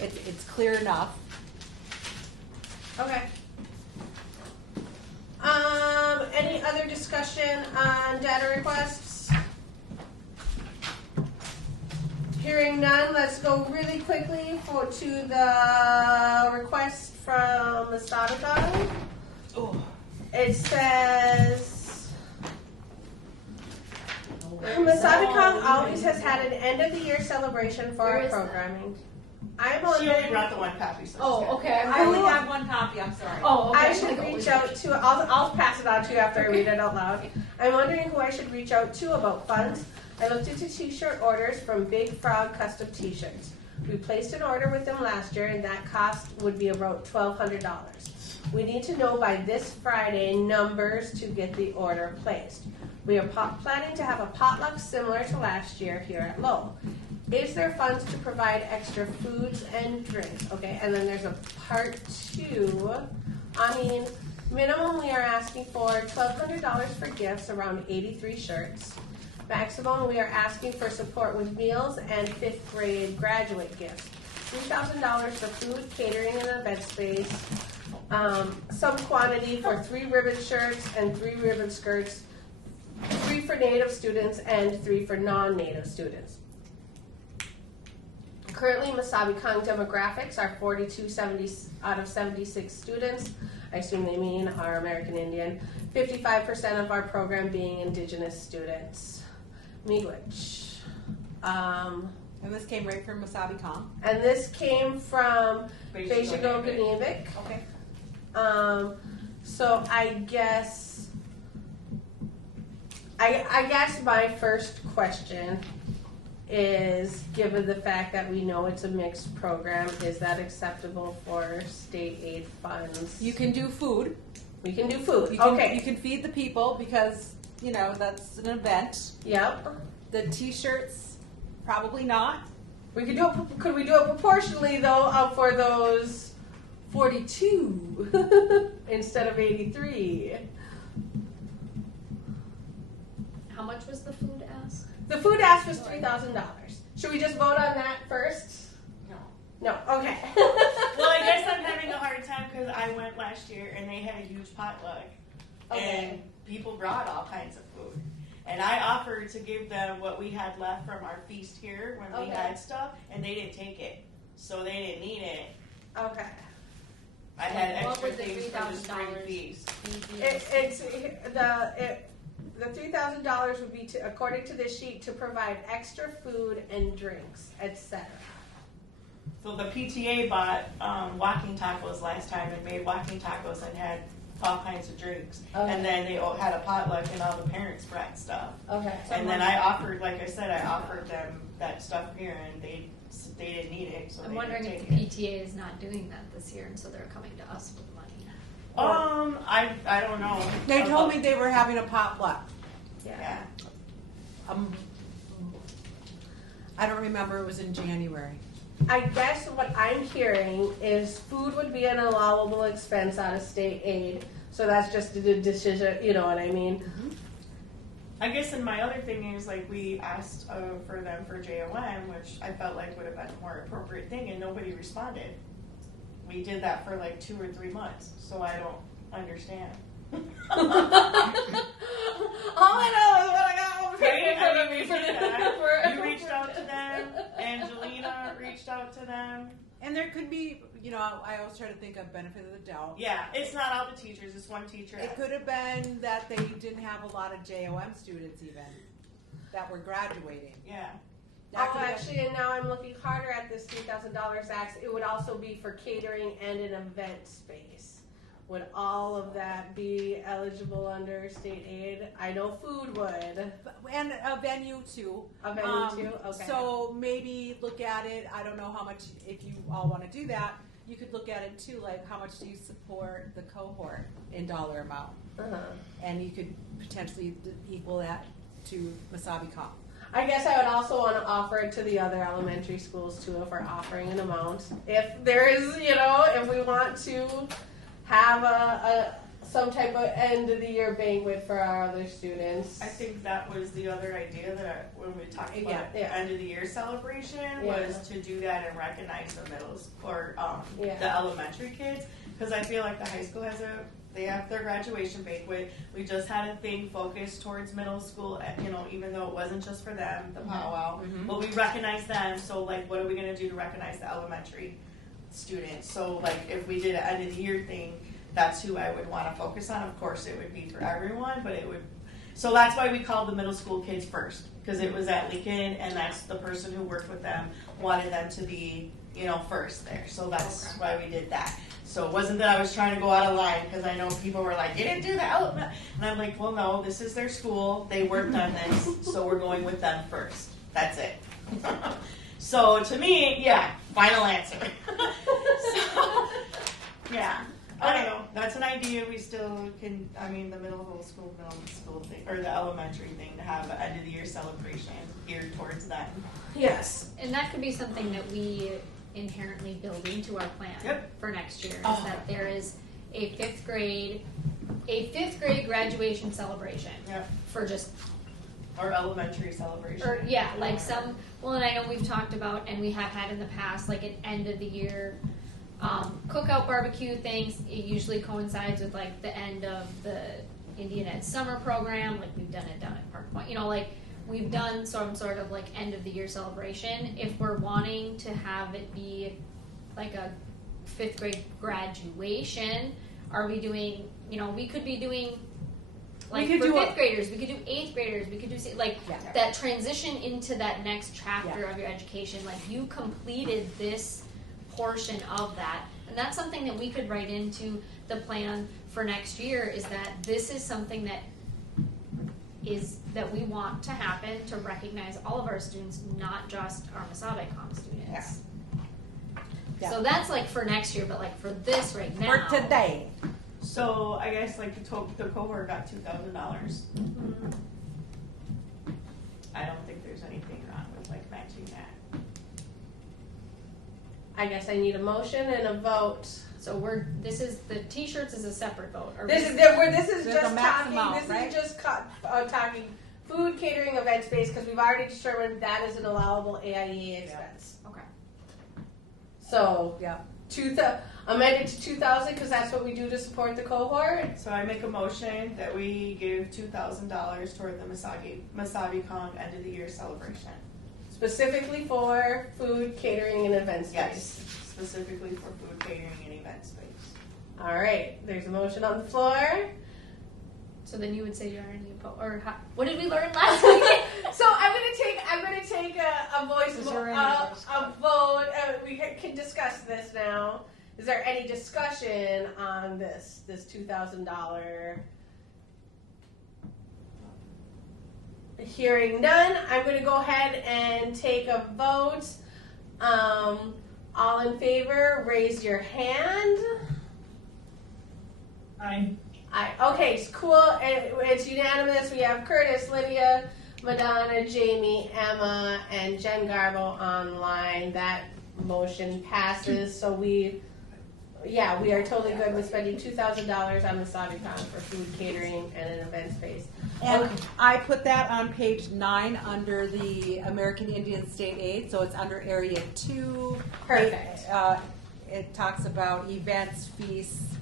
It's clear enough. Okay. Any other discussion on data requests? Hearing none, let's go really quickly to the request from the Stavathon. It says, Masabicon always has had an end of the year celebration for our programming. I'm on. She only brought the one copy. So okay. I only have one copy. I'm sorry. Oh, okay. I should reach out to. I'll pass it on to you after I read it out loud. I'm wondering who I should reach out to about funds. I looked into t-shirt orders from Big Frog Custom T-shirts. We placed an order with them last year, and that cost would be about $1,200. We need to know by this Friday numbers to get the order placed. We are planning to have a potluck similar to last year here at Lowell. Is there funds to provide extra foods and drinks? Okay, and then there's a part 2. I mean, minimum we are asking for $1,200 for gifts, around 83 shirts. Maximum, we are asking for support with meals and 5th grade graduate gifts. $3,000 for food, catering, and event space. Some quantity for 3 ribbon shirts and 3 ribbon skirts, 3 for Native students and 3 for non-Native students. Currently, Massabi-Kong demographics are 42 out of 76 students. I assume they mean are American Indian. 55% of our program being Indigenous students. Miigwech. And this came right from Massabi-Kong? And this came from Beishigo-Ganivik. Okay. So I guess my first question is, given the fact that we know it's a mixed program, is that acceptable for state aid funds? You can do food. We can do food. Okay. You can feed the people because, you know, that's an event. Yep. The t-shirts, probably not. We could do it. Could we do it proportionally though for those 42 instead of 83? How much was the food ask? The food ask was $3,000. Should we just vote on that first? No. Okay. Well, I guess I'm having a hard time because I went last year and they had a huge potluck, and people brought all kinds of food. And I offered to give them what we had left from our feast here when we had stuff, and they didn't take it, so they didn't need it. Okay. I had extra things for the spring feast. The $3,000 would be to, according to this sheet, to provide extra food and drinks, etc. So the PTA bought walking tacos last time and made walking tacos and had all kinds of drinks. Okay. And then they all had a potluck and all the parents brought stuff. Okay. And then I offered, like I said, I offered them that stuff here and they didn't need it. So I'm they wondering didn't if take the PTA is not doing that this year, and so they're coming to us with money. I don't know. They told me they were having a potluck. Yeah. I don't remember, it was in January. I guess what I'm hearing is food would be an allowable expense out of state aid. So that's just a decision, you know what I mean? Mm-hmm. I guess, and my other thing is, like, we asked for them for JOM, which I felt like would have been a more appropriate thing, and nobody responded. We did that for like 2 or 3 months, so I don't understand. All I know is what I got over here in front of me. You reached out to them. Angelina reached out to them. And there could be, you know, I always try to think of benefit of the doubt. Yeah, it's not all the teachers. It's one teacher. It could have been that they didn't have a lot of JOM students even that were graduating. Yeah. Actually, and now I'm looking harder at this $3,000 ax. It would also be for catering and an event space. Would all of that be eligible under state aid? I know food would. And a venue too. A venue too? Okay. So maybe look at it, I don't know how much, if you all want to do that, you could look at it too, like how much do you support the cohort in dollar amount? And you could potentially equal that to Massabi-Kong. I guess I would also want to offer it to the other elementary schools too if we're offering an amount. If there is, you know, if we want to have some type of end of the year banquet for our other students. I think that was the other idea that when we talked about end of the year celebration was to do that and recognize the middle school or the elementary kids, because I feel like the high school they have their graduation banquet. We just had a thing focused towards middle school, you know, even though it wasn't just for them, the powwow, but we recognize them. So like, what are we going to do to recognize the elementary students? So like, if we did an end of the year thing, that's who I would want to focus on. Of course, it would be for everyone, but it would. So that's why we called the middle school kids first, because it was at Lincoln, and that's the person who worked with them wanted them to be, you know, first there. So that's why we did that. So it wasn't that I was trying to go out of line, because I know people were like, you didn't do the element. And I'm like, well, no, this is their school. They worked on this, so we're going with them first. That's it. So to me, yeah, final answer. So, yeah. I don't know. That's an idea. We still can, I mean, the middle school thing, or the elementary thing, to have an end of the year celebration geared towards that. Yes. And that could be something that we inherently build into our plan for next year, is that there is a fifth grade graduation celebration for just Or elementary celebration. Or, yeah, like some, well, and I know we've talked about, and we have had in the past, like an end of the year cookout barbecue things. It usually coincides with like the end of the Indian Ed summer program. Like we've done it down at Park Point. You know, like we've done some sort of like end of the year celebration. If we're wanting to have it be like a 5th grade graduation, are we doing, you know, we could be doing like for 5th graders, we could do 8th graders, we could do like that transition into that next chapter of your education. Like you completed this portion of that, and that's something that we could write into the plan for next year, is that this is something that we want to happen to recognize all of our students, not just our Masabicom students. So that's like for next year, but like for this right now. For today. So I guess like the cohort got $2,000. Mm-hmm. I don't think there's anything wrong with like matching that. I guess I need a motion and a vote. So this is the t-shirts is a separate vote. This is just talking food, catering, event space, because we've already determined that is an allowable AIE expense. Okay. So amended to 2,000 because that's what we do to support the cohort. So I make a motion that we give $2,000 toward the Masabi Kong end of the year celebration. Specifically for food, catering, and event space. Yes, specifically for food, catering, and event space. All right, there's a motion on the floor. So then you would say you're any or what did we learn last week? So I'm gonna take a voice vote. We can discuss this now. Is there any discussion on this $2,000? Hearing none, I'm going to go ahead and take a vote. All in favor, raise your hand. Aye. Okay, cool. It's unanimous. We have Curtis, Lydia, Madonna, Jamie, Emma, and Jen Garbo online. That motion passes. So we are totally good with spending $2,000 on the Sabicon for food, catering, and an event space. And I put that on page 9 under the American Indian State Aid, so it's under Area 2. Perfect. It talks about events, feasts,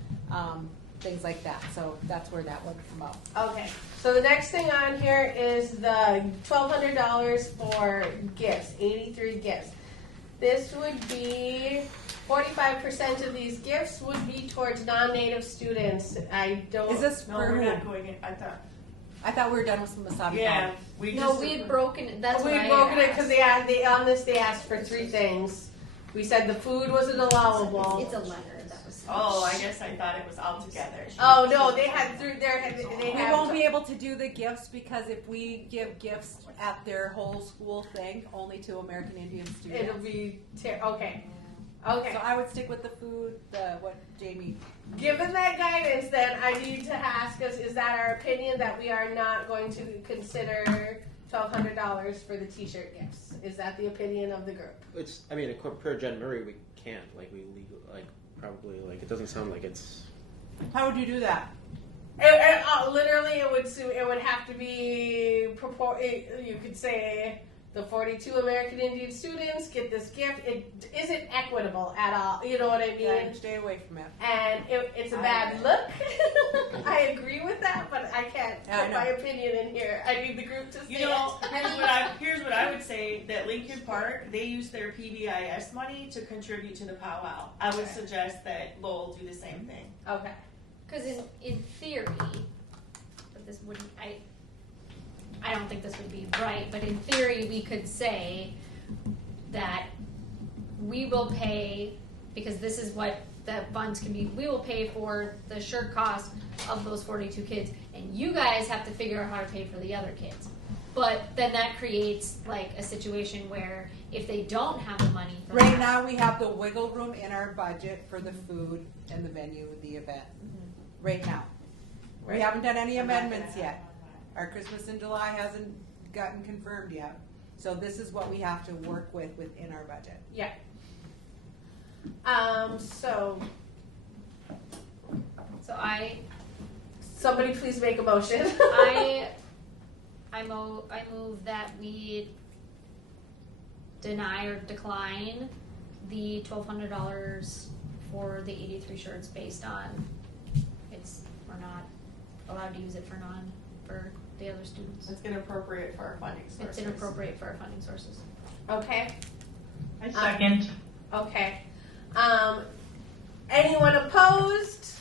things like that. So that's where that would come up. Okay. So the next thing on here is the $1,200 for gifts, 83 gifts. This would be 45% of these gifts would be towards non-native students. Is this no, we're not going in. I thought we were done with some Masabi. Yeah, we had broken it. That's we broken it because they asked for 3 things. We said the food wasn't allowable. It's a letter that was. Oh, I guess I thought it was all together. Oh no, they had through their. We won't be able to do the gifts because if we give gifts at their whole school thing, only to American Indian students, it'll be okay. Okay. So I would stick with the food, what Jamie. Given that guidance, then I need to ask us, is that our opinion that we are not going to consider $1,200 for the t-shirt gifts? Is that the opinion of the group? It's, I mean, per Jen Murray, we can't, probably, it doesn't sound like it's. How would you do that? Literally, it would have to be, you could say, the 42 American Indian students get this gift. It isn't equitable at all. You know what I mean? Yeah, stay away from it. And it's a bad look. I agree with that, but I can't put my opinion in here. I need the group to see it. Here's what I would say, that Lincoln Park, they use their PBIS money to contribute to the powwow. I would suggest that Lowell do the same thing. Okay. Because in theory, but this wouldn't, I don't think this would be right, but in theory we could say that we will pay, because this is what the funds can be, we will pay for the shirt cost of those 42 kids, and you guys have to figure out how to pay for the other kids. But then that creates like a situation where if they don't have the money for right now we have the wiggle room in our budget for the food and the venue of the event. Right now. We haven't done any amendments yet. Our Christmas in July hasn't gotten confirmed yet. So this is what we have to work with within our budget. Yeah. So somebody please make a motion. I I move that we deny or decline the $1,200 for the 83 shirts based on we're not allowed to use it for the other students. It's inappropriate for our funding sources. It's inappropriate for our funding sources. Okay. I second. Okay. Anyone opposed?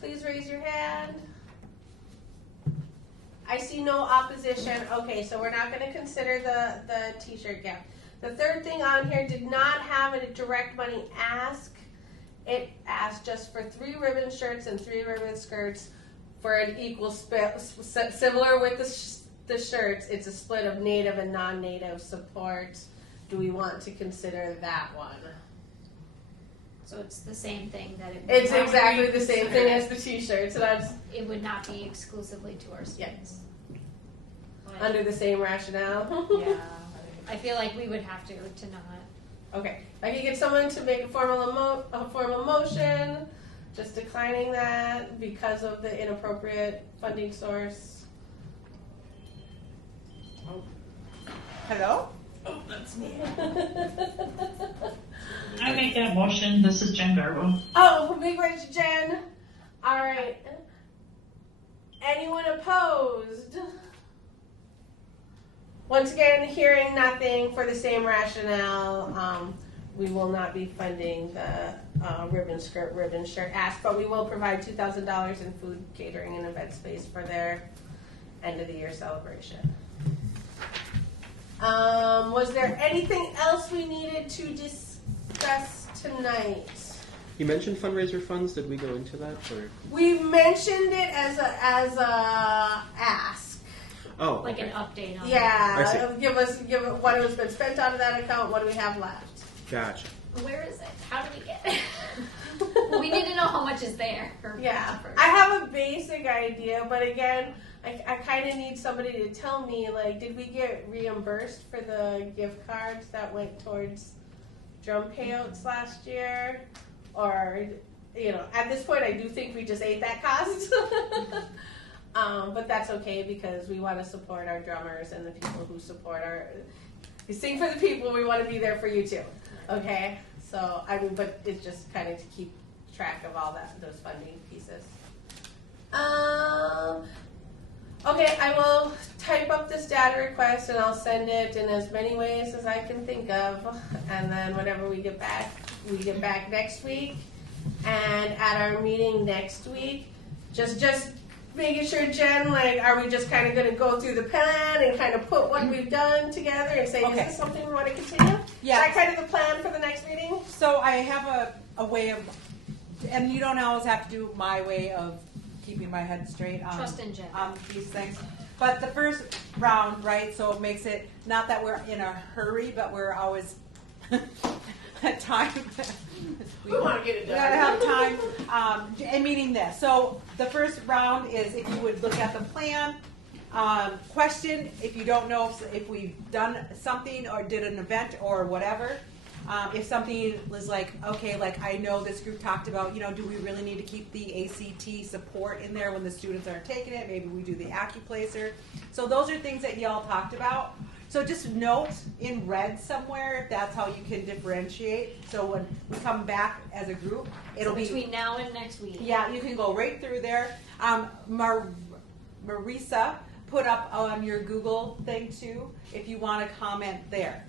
Please raise your hand. I see no opposition. Okay, so we're not going to consider the t-shirt gift. The third thing on here did not have a direct money ask. It asked just for 3 ribbon shirts and 3 ribbon skirts for an equal split. Similar with the shirts, it's a split of native and non-native support. Do we want to consider that one? So it's the same thing that it. It's exactly the same thing as the t-shirts. So that's. It would not be exclusively to our students. Yes. Under the same rationale. Yeah. I feel like we would have to not. Okay. I can get someone to make a formal motion, just declining that because of the inappropriate funding source. Oh. Hello? Oh, that's me. I make that motion. This is Jen Garbo. Oh, big rich Jen. All right. Anyone opposed? Once again, hearing nothing for the same rationale, we will not be funding the ribbon shirt ask, but we will provide $2,000 in food, catering, and event space for their end of the year celebration. Was there anything else we needed to discuss tonight? You mentioned fundraiser funds. Did we go into that? Or? We mentioned it as a ask. Oh, like an update on it. Give what has been spent out of that account. What do we have left? Gotcha. Where is it? How do we get it? We need to know how much is there. Yeah, I have a basic idea, but again, I kind of need somebody to tell me, like, did we get reimbursed for the gift cards that went towards drum payouts last year? Or, at this point, I do think we just ate that cost. But that's okay because we want to support our drummers and the people who support we sing for the people, we want to be there for you too. Okay? So, but it's just kind of to keep track of all those funding pieces. Okay, I will type up this data request and I'll send it in as many ways as I can think of. And then whenever we get back next week. And at our meeting next week, just making sure, Jen, are we just kind of going to go through the plan and kind of put what we've done together and say, okay, is this something we want to continue? Yeah. Is that kind of the plan for the next meeting? So I have a way of, and you don't always have to do my way of keeping my head straight on these things. But the first round, right, so it makes it, not that we're in a hurry, but we're always at time. we want to get it done. We gotta have time and meeting this. So the first round is if you would look at the plan, question if you don't know if we've done something or did an event or whatever. If something was like, okay, like I know this group talked about, do we really need to keep the ACT support in there when the students aren't taking it? Maybe we do the AccuPlacer. So those are things that y'all talked about. So just note in red somewhere if that's how you can differentiate. So when we come back as a group, it'll be between now and next week. Yeah, you can go right through there. Marisa put up on your Google thing too if you want to comment there.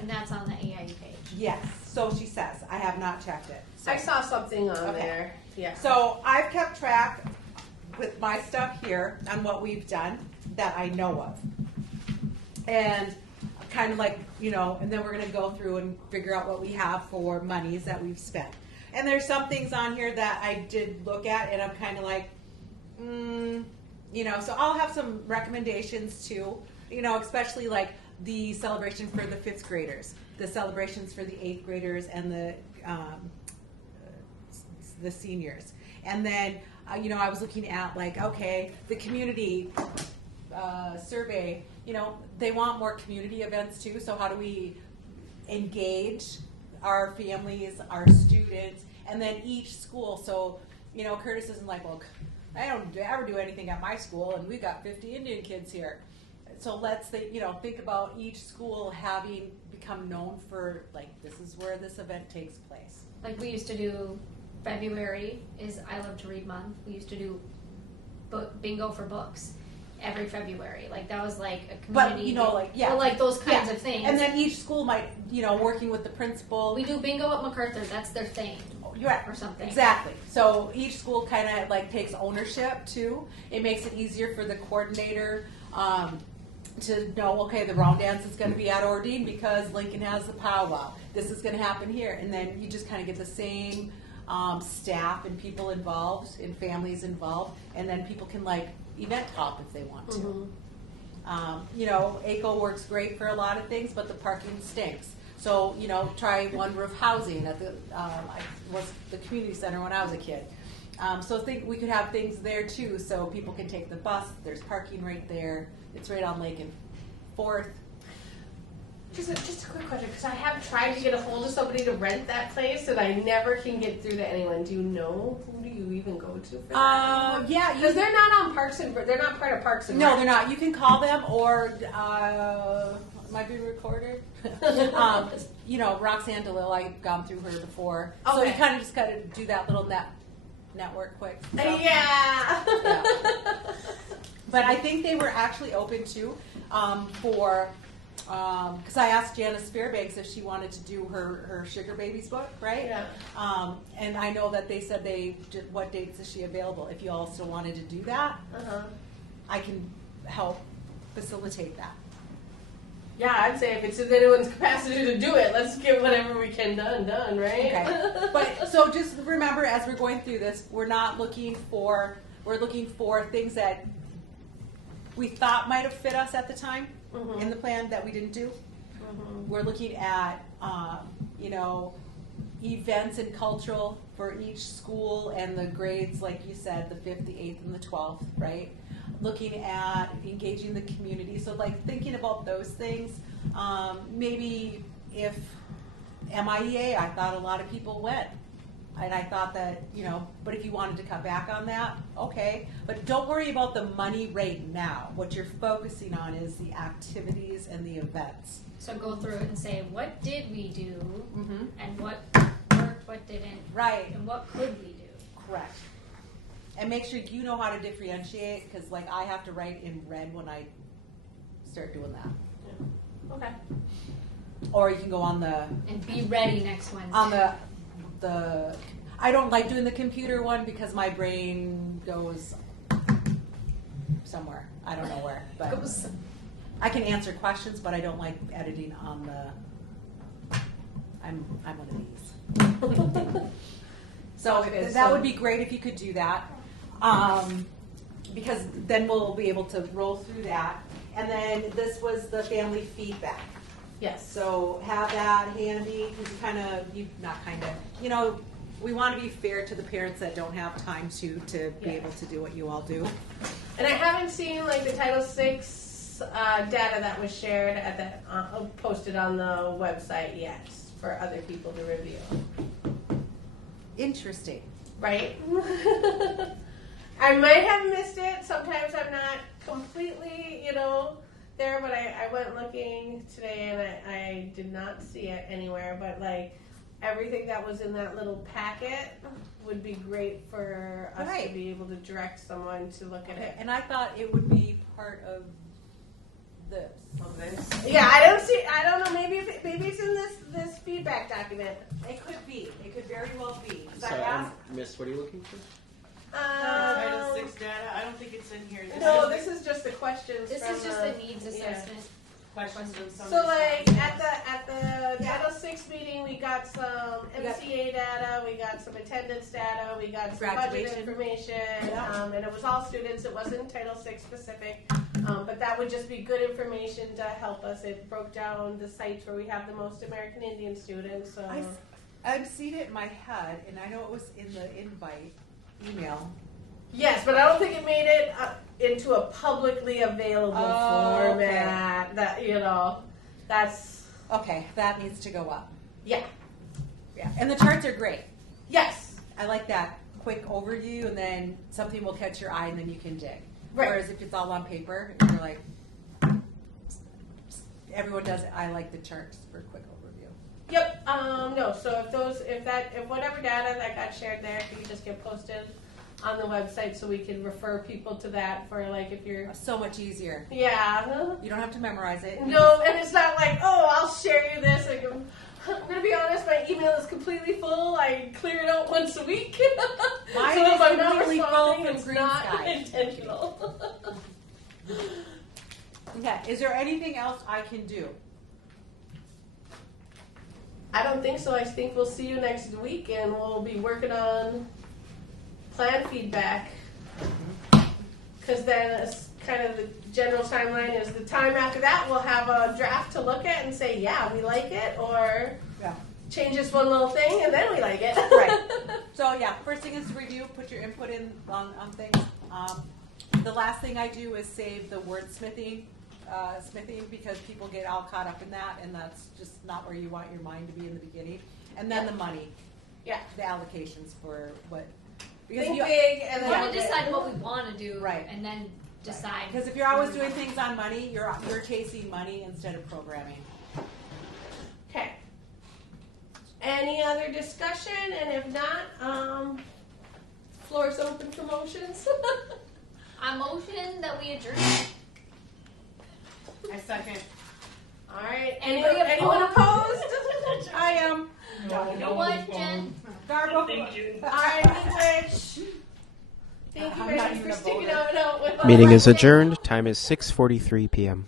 And that's on the AI page. Yes, so she says. I have not checked it. So. I saw something on there. Yeah. So I've kept track with my stuff here on what we've done that I know of. And kind of like, and then we're going to go through and figure out what we have for monies that we've spent. And there's some things on here that I did look at and I'm kind of like, so I'll have some recommendations too, especially like the celebration for the 5th graders, the celebrations for the 8th graders and the seniors. And then, I was looking at like, okay, the community survey, they want more community events too. So how do we engage our families, our students, and then each school? So, Curtis isn't like, well, I don't ever do anything at my school and we've got 50 Indian kids here. so let's think about each school having become known for, like, this is where this event takes place. Like we used to do February is I Love to Read month. We used to do bingo for books every February. Like that was like a community. But or like those kinds of things. And then each school might, working with the principal. We do bingo at MacArthur. That's their thing. You're right. Or something. Exactly. So each school kind of like takes ownership too. It makes it easier for the coordinator to know, okay, the round dance is going to be at Ordine because Lincoln has the powwow. This is going to happen here. And then you just kind of get the same staff and people involved and families involved. And then people can like event hop if they want to. ACO works great for a lot of things, but the parking stinks. So, try one roof housing at the community center when I was a kid. So think we could have things there too, so people can take the bus. There's parking right there. It's right on Lake and 4th. Just a quick question, because I have tried to get a hold of somebody to rent that place, and I never can get through to anyone. Do you know who do you even go to for that? Yeah, because they're not on Parks and they're not part of Parks and No, Rec. they're not. You can call them, or might be recorded. Roxanne DeLille, I've gone through her before, so you kind of just got to do that little network quick. Yeah. But I think they were actually open too for. Because I asked Janice Fairbanks if she wanted to do her Sugar Babies book, right? Yeah. And I know that they said what dates is she available? If you also wanted to do that, I can help facilitate that. Yeah, I'd say if it's in anyone's capacity to do it, let's get whatever we can done, right? Okay. But so just remember, as we're going through this, we're looking for things that we thought might have fit us at the time. In the plan that we didn't do. We're looking at, events and cultural for each school and the grades, like you said, the 5th, the 8th, and the 12th, right? Looking at engaging the community. So like thinking about those things, maybe if MIEA, I thought a lot of people went. And I thought that, but if you wanted to cut back on that, okay. But don't worry about the money right now. What you're focusing on is the activities and the events. So go through it and say, what did we do? And what worked, what didn't? Right. And what could we do? Correct. And make sure you know how to differentiate, because like I have to write in red when I start doing that. Yeah. Okay. Or you can go on the... And be ready next Wednesday. On the I don't like doing the computer one because my brain goes somewhere. I don't know where, but I can answer questions, but I don't like editing on the. I'm one of these. So that would be great if you could do that, because then we'll be able to roll through that. And then this was the family feedback. Yes. So have that handy, we want to be fair to the parents that don't have time to be able to do what you all do. And I haven't seen like the Title VI data that was shared posted on the website yet for other people to review. Interesting. Right? I might have missed it. Sometimes I'm not completely, there, but I went looking today and I did not see it anywhere, but like everything that was in that little packet would be great for us to be able to direct someone to look at it. And I thought it would be part of this. Yeah, I don't know, maybe it's in this feedback document. It could be. It could very well be. So, Miss, what are you looking for? Title VI data. I don't think it's in here. This is just the questions. This is just the needs assessment. Questions. So like at the Title VI meeting, we got some MCA data, we got some attendance data, we got some budget information, and it was all students. It wasn't Title VI specific, but that would just be good information to help us. It broke down the sites where we have the most American Indian students. So. I've seen it in my head, and I know it was in the invite email. Yes, but I don't think it made it into a publicly available format. Okay. That that's okay. That needs to go up. Yeah. And the charts are great. Yes, I like that quick overview, and then something will catch your eye, and then you can dig. Right. Whereas if it's all on paper, you're like, everyone does it. I like the charts for a quick overview. Yep. No. So if whatever data that got shared there, if you could just get posted on the website, so we can refer people to that for like if you're so much easier. Yeah. You don't have to memorize it. No, and it's not like, oh, I'll share you this. Like, I'm gonna be honest, my email is completely full. I clear it out once a week. Mine so is if I'm not completely full responding, from it's Green not Sky. intentional. Okay. Is there anything else I can do? I don't think so. I think we'll see you next week, and we'll be working on plan feedback. Because then it's kind of the general timeline is the time after that we'll have a draft to look at and say, yeah, we like it, or change this one little thing, and then we like it. Right. So yeah, first thing is to review, put your input in on things. The last thing I do is save the wordsmithing, because people get all caught up in that, and that's just not where you want your mind to be in the beginning. And then the money, the allocations for what. Because Think you, big, and then we'll decide what we want to do, right? And then decide. Because if you're always doing things on money, you're chasing money instead of programming. Okay. Any other discussion? And if not, floor is open for motions. I motion that we adjourn. I second. All right. Anybody Anyone opposed? I am. You know what, Jen? Garbo. Thank you. All right, English. Thank you very much for sticking out with us. Meeting is adjourned. Time is 6:43 p.m.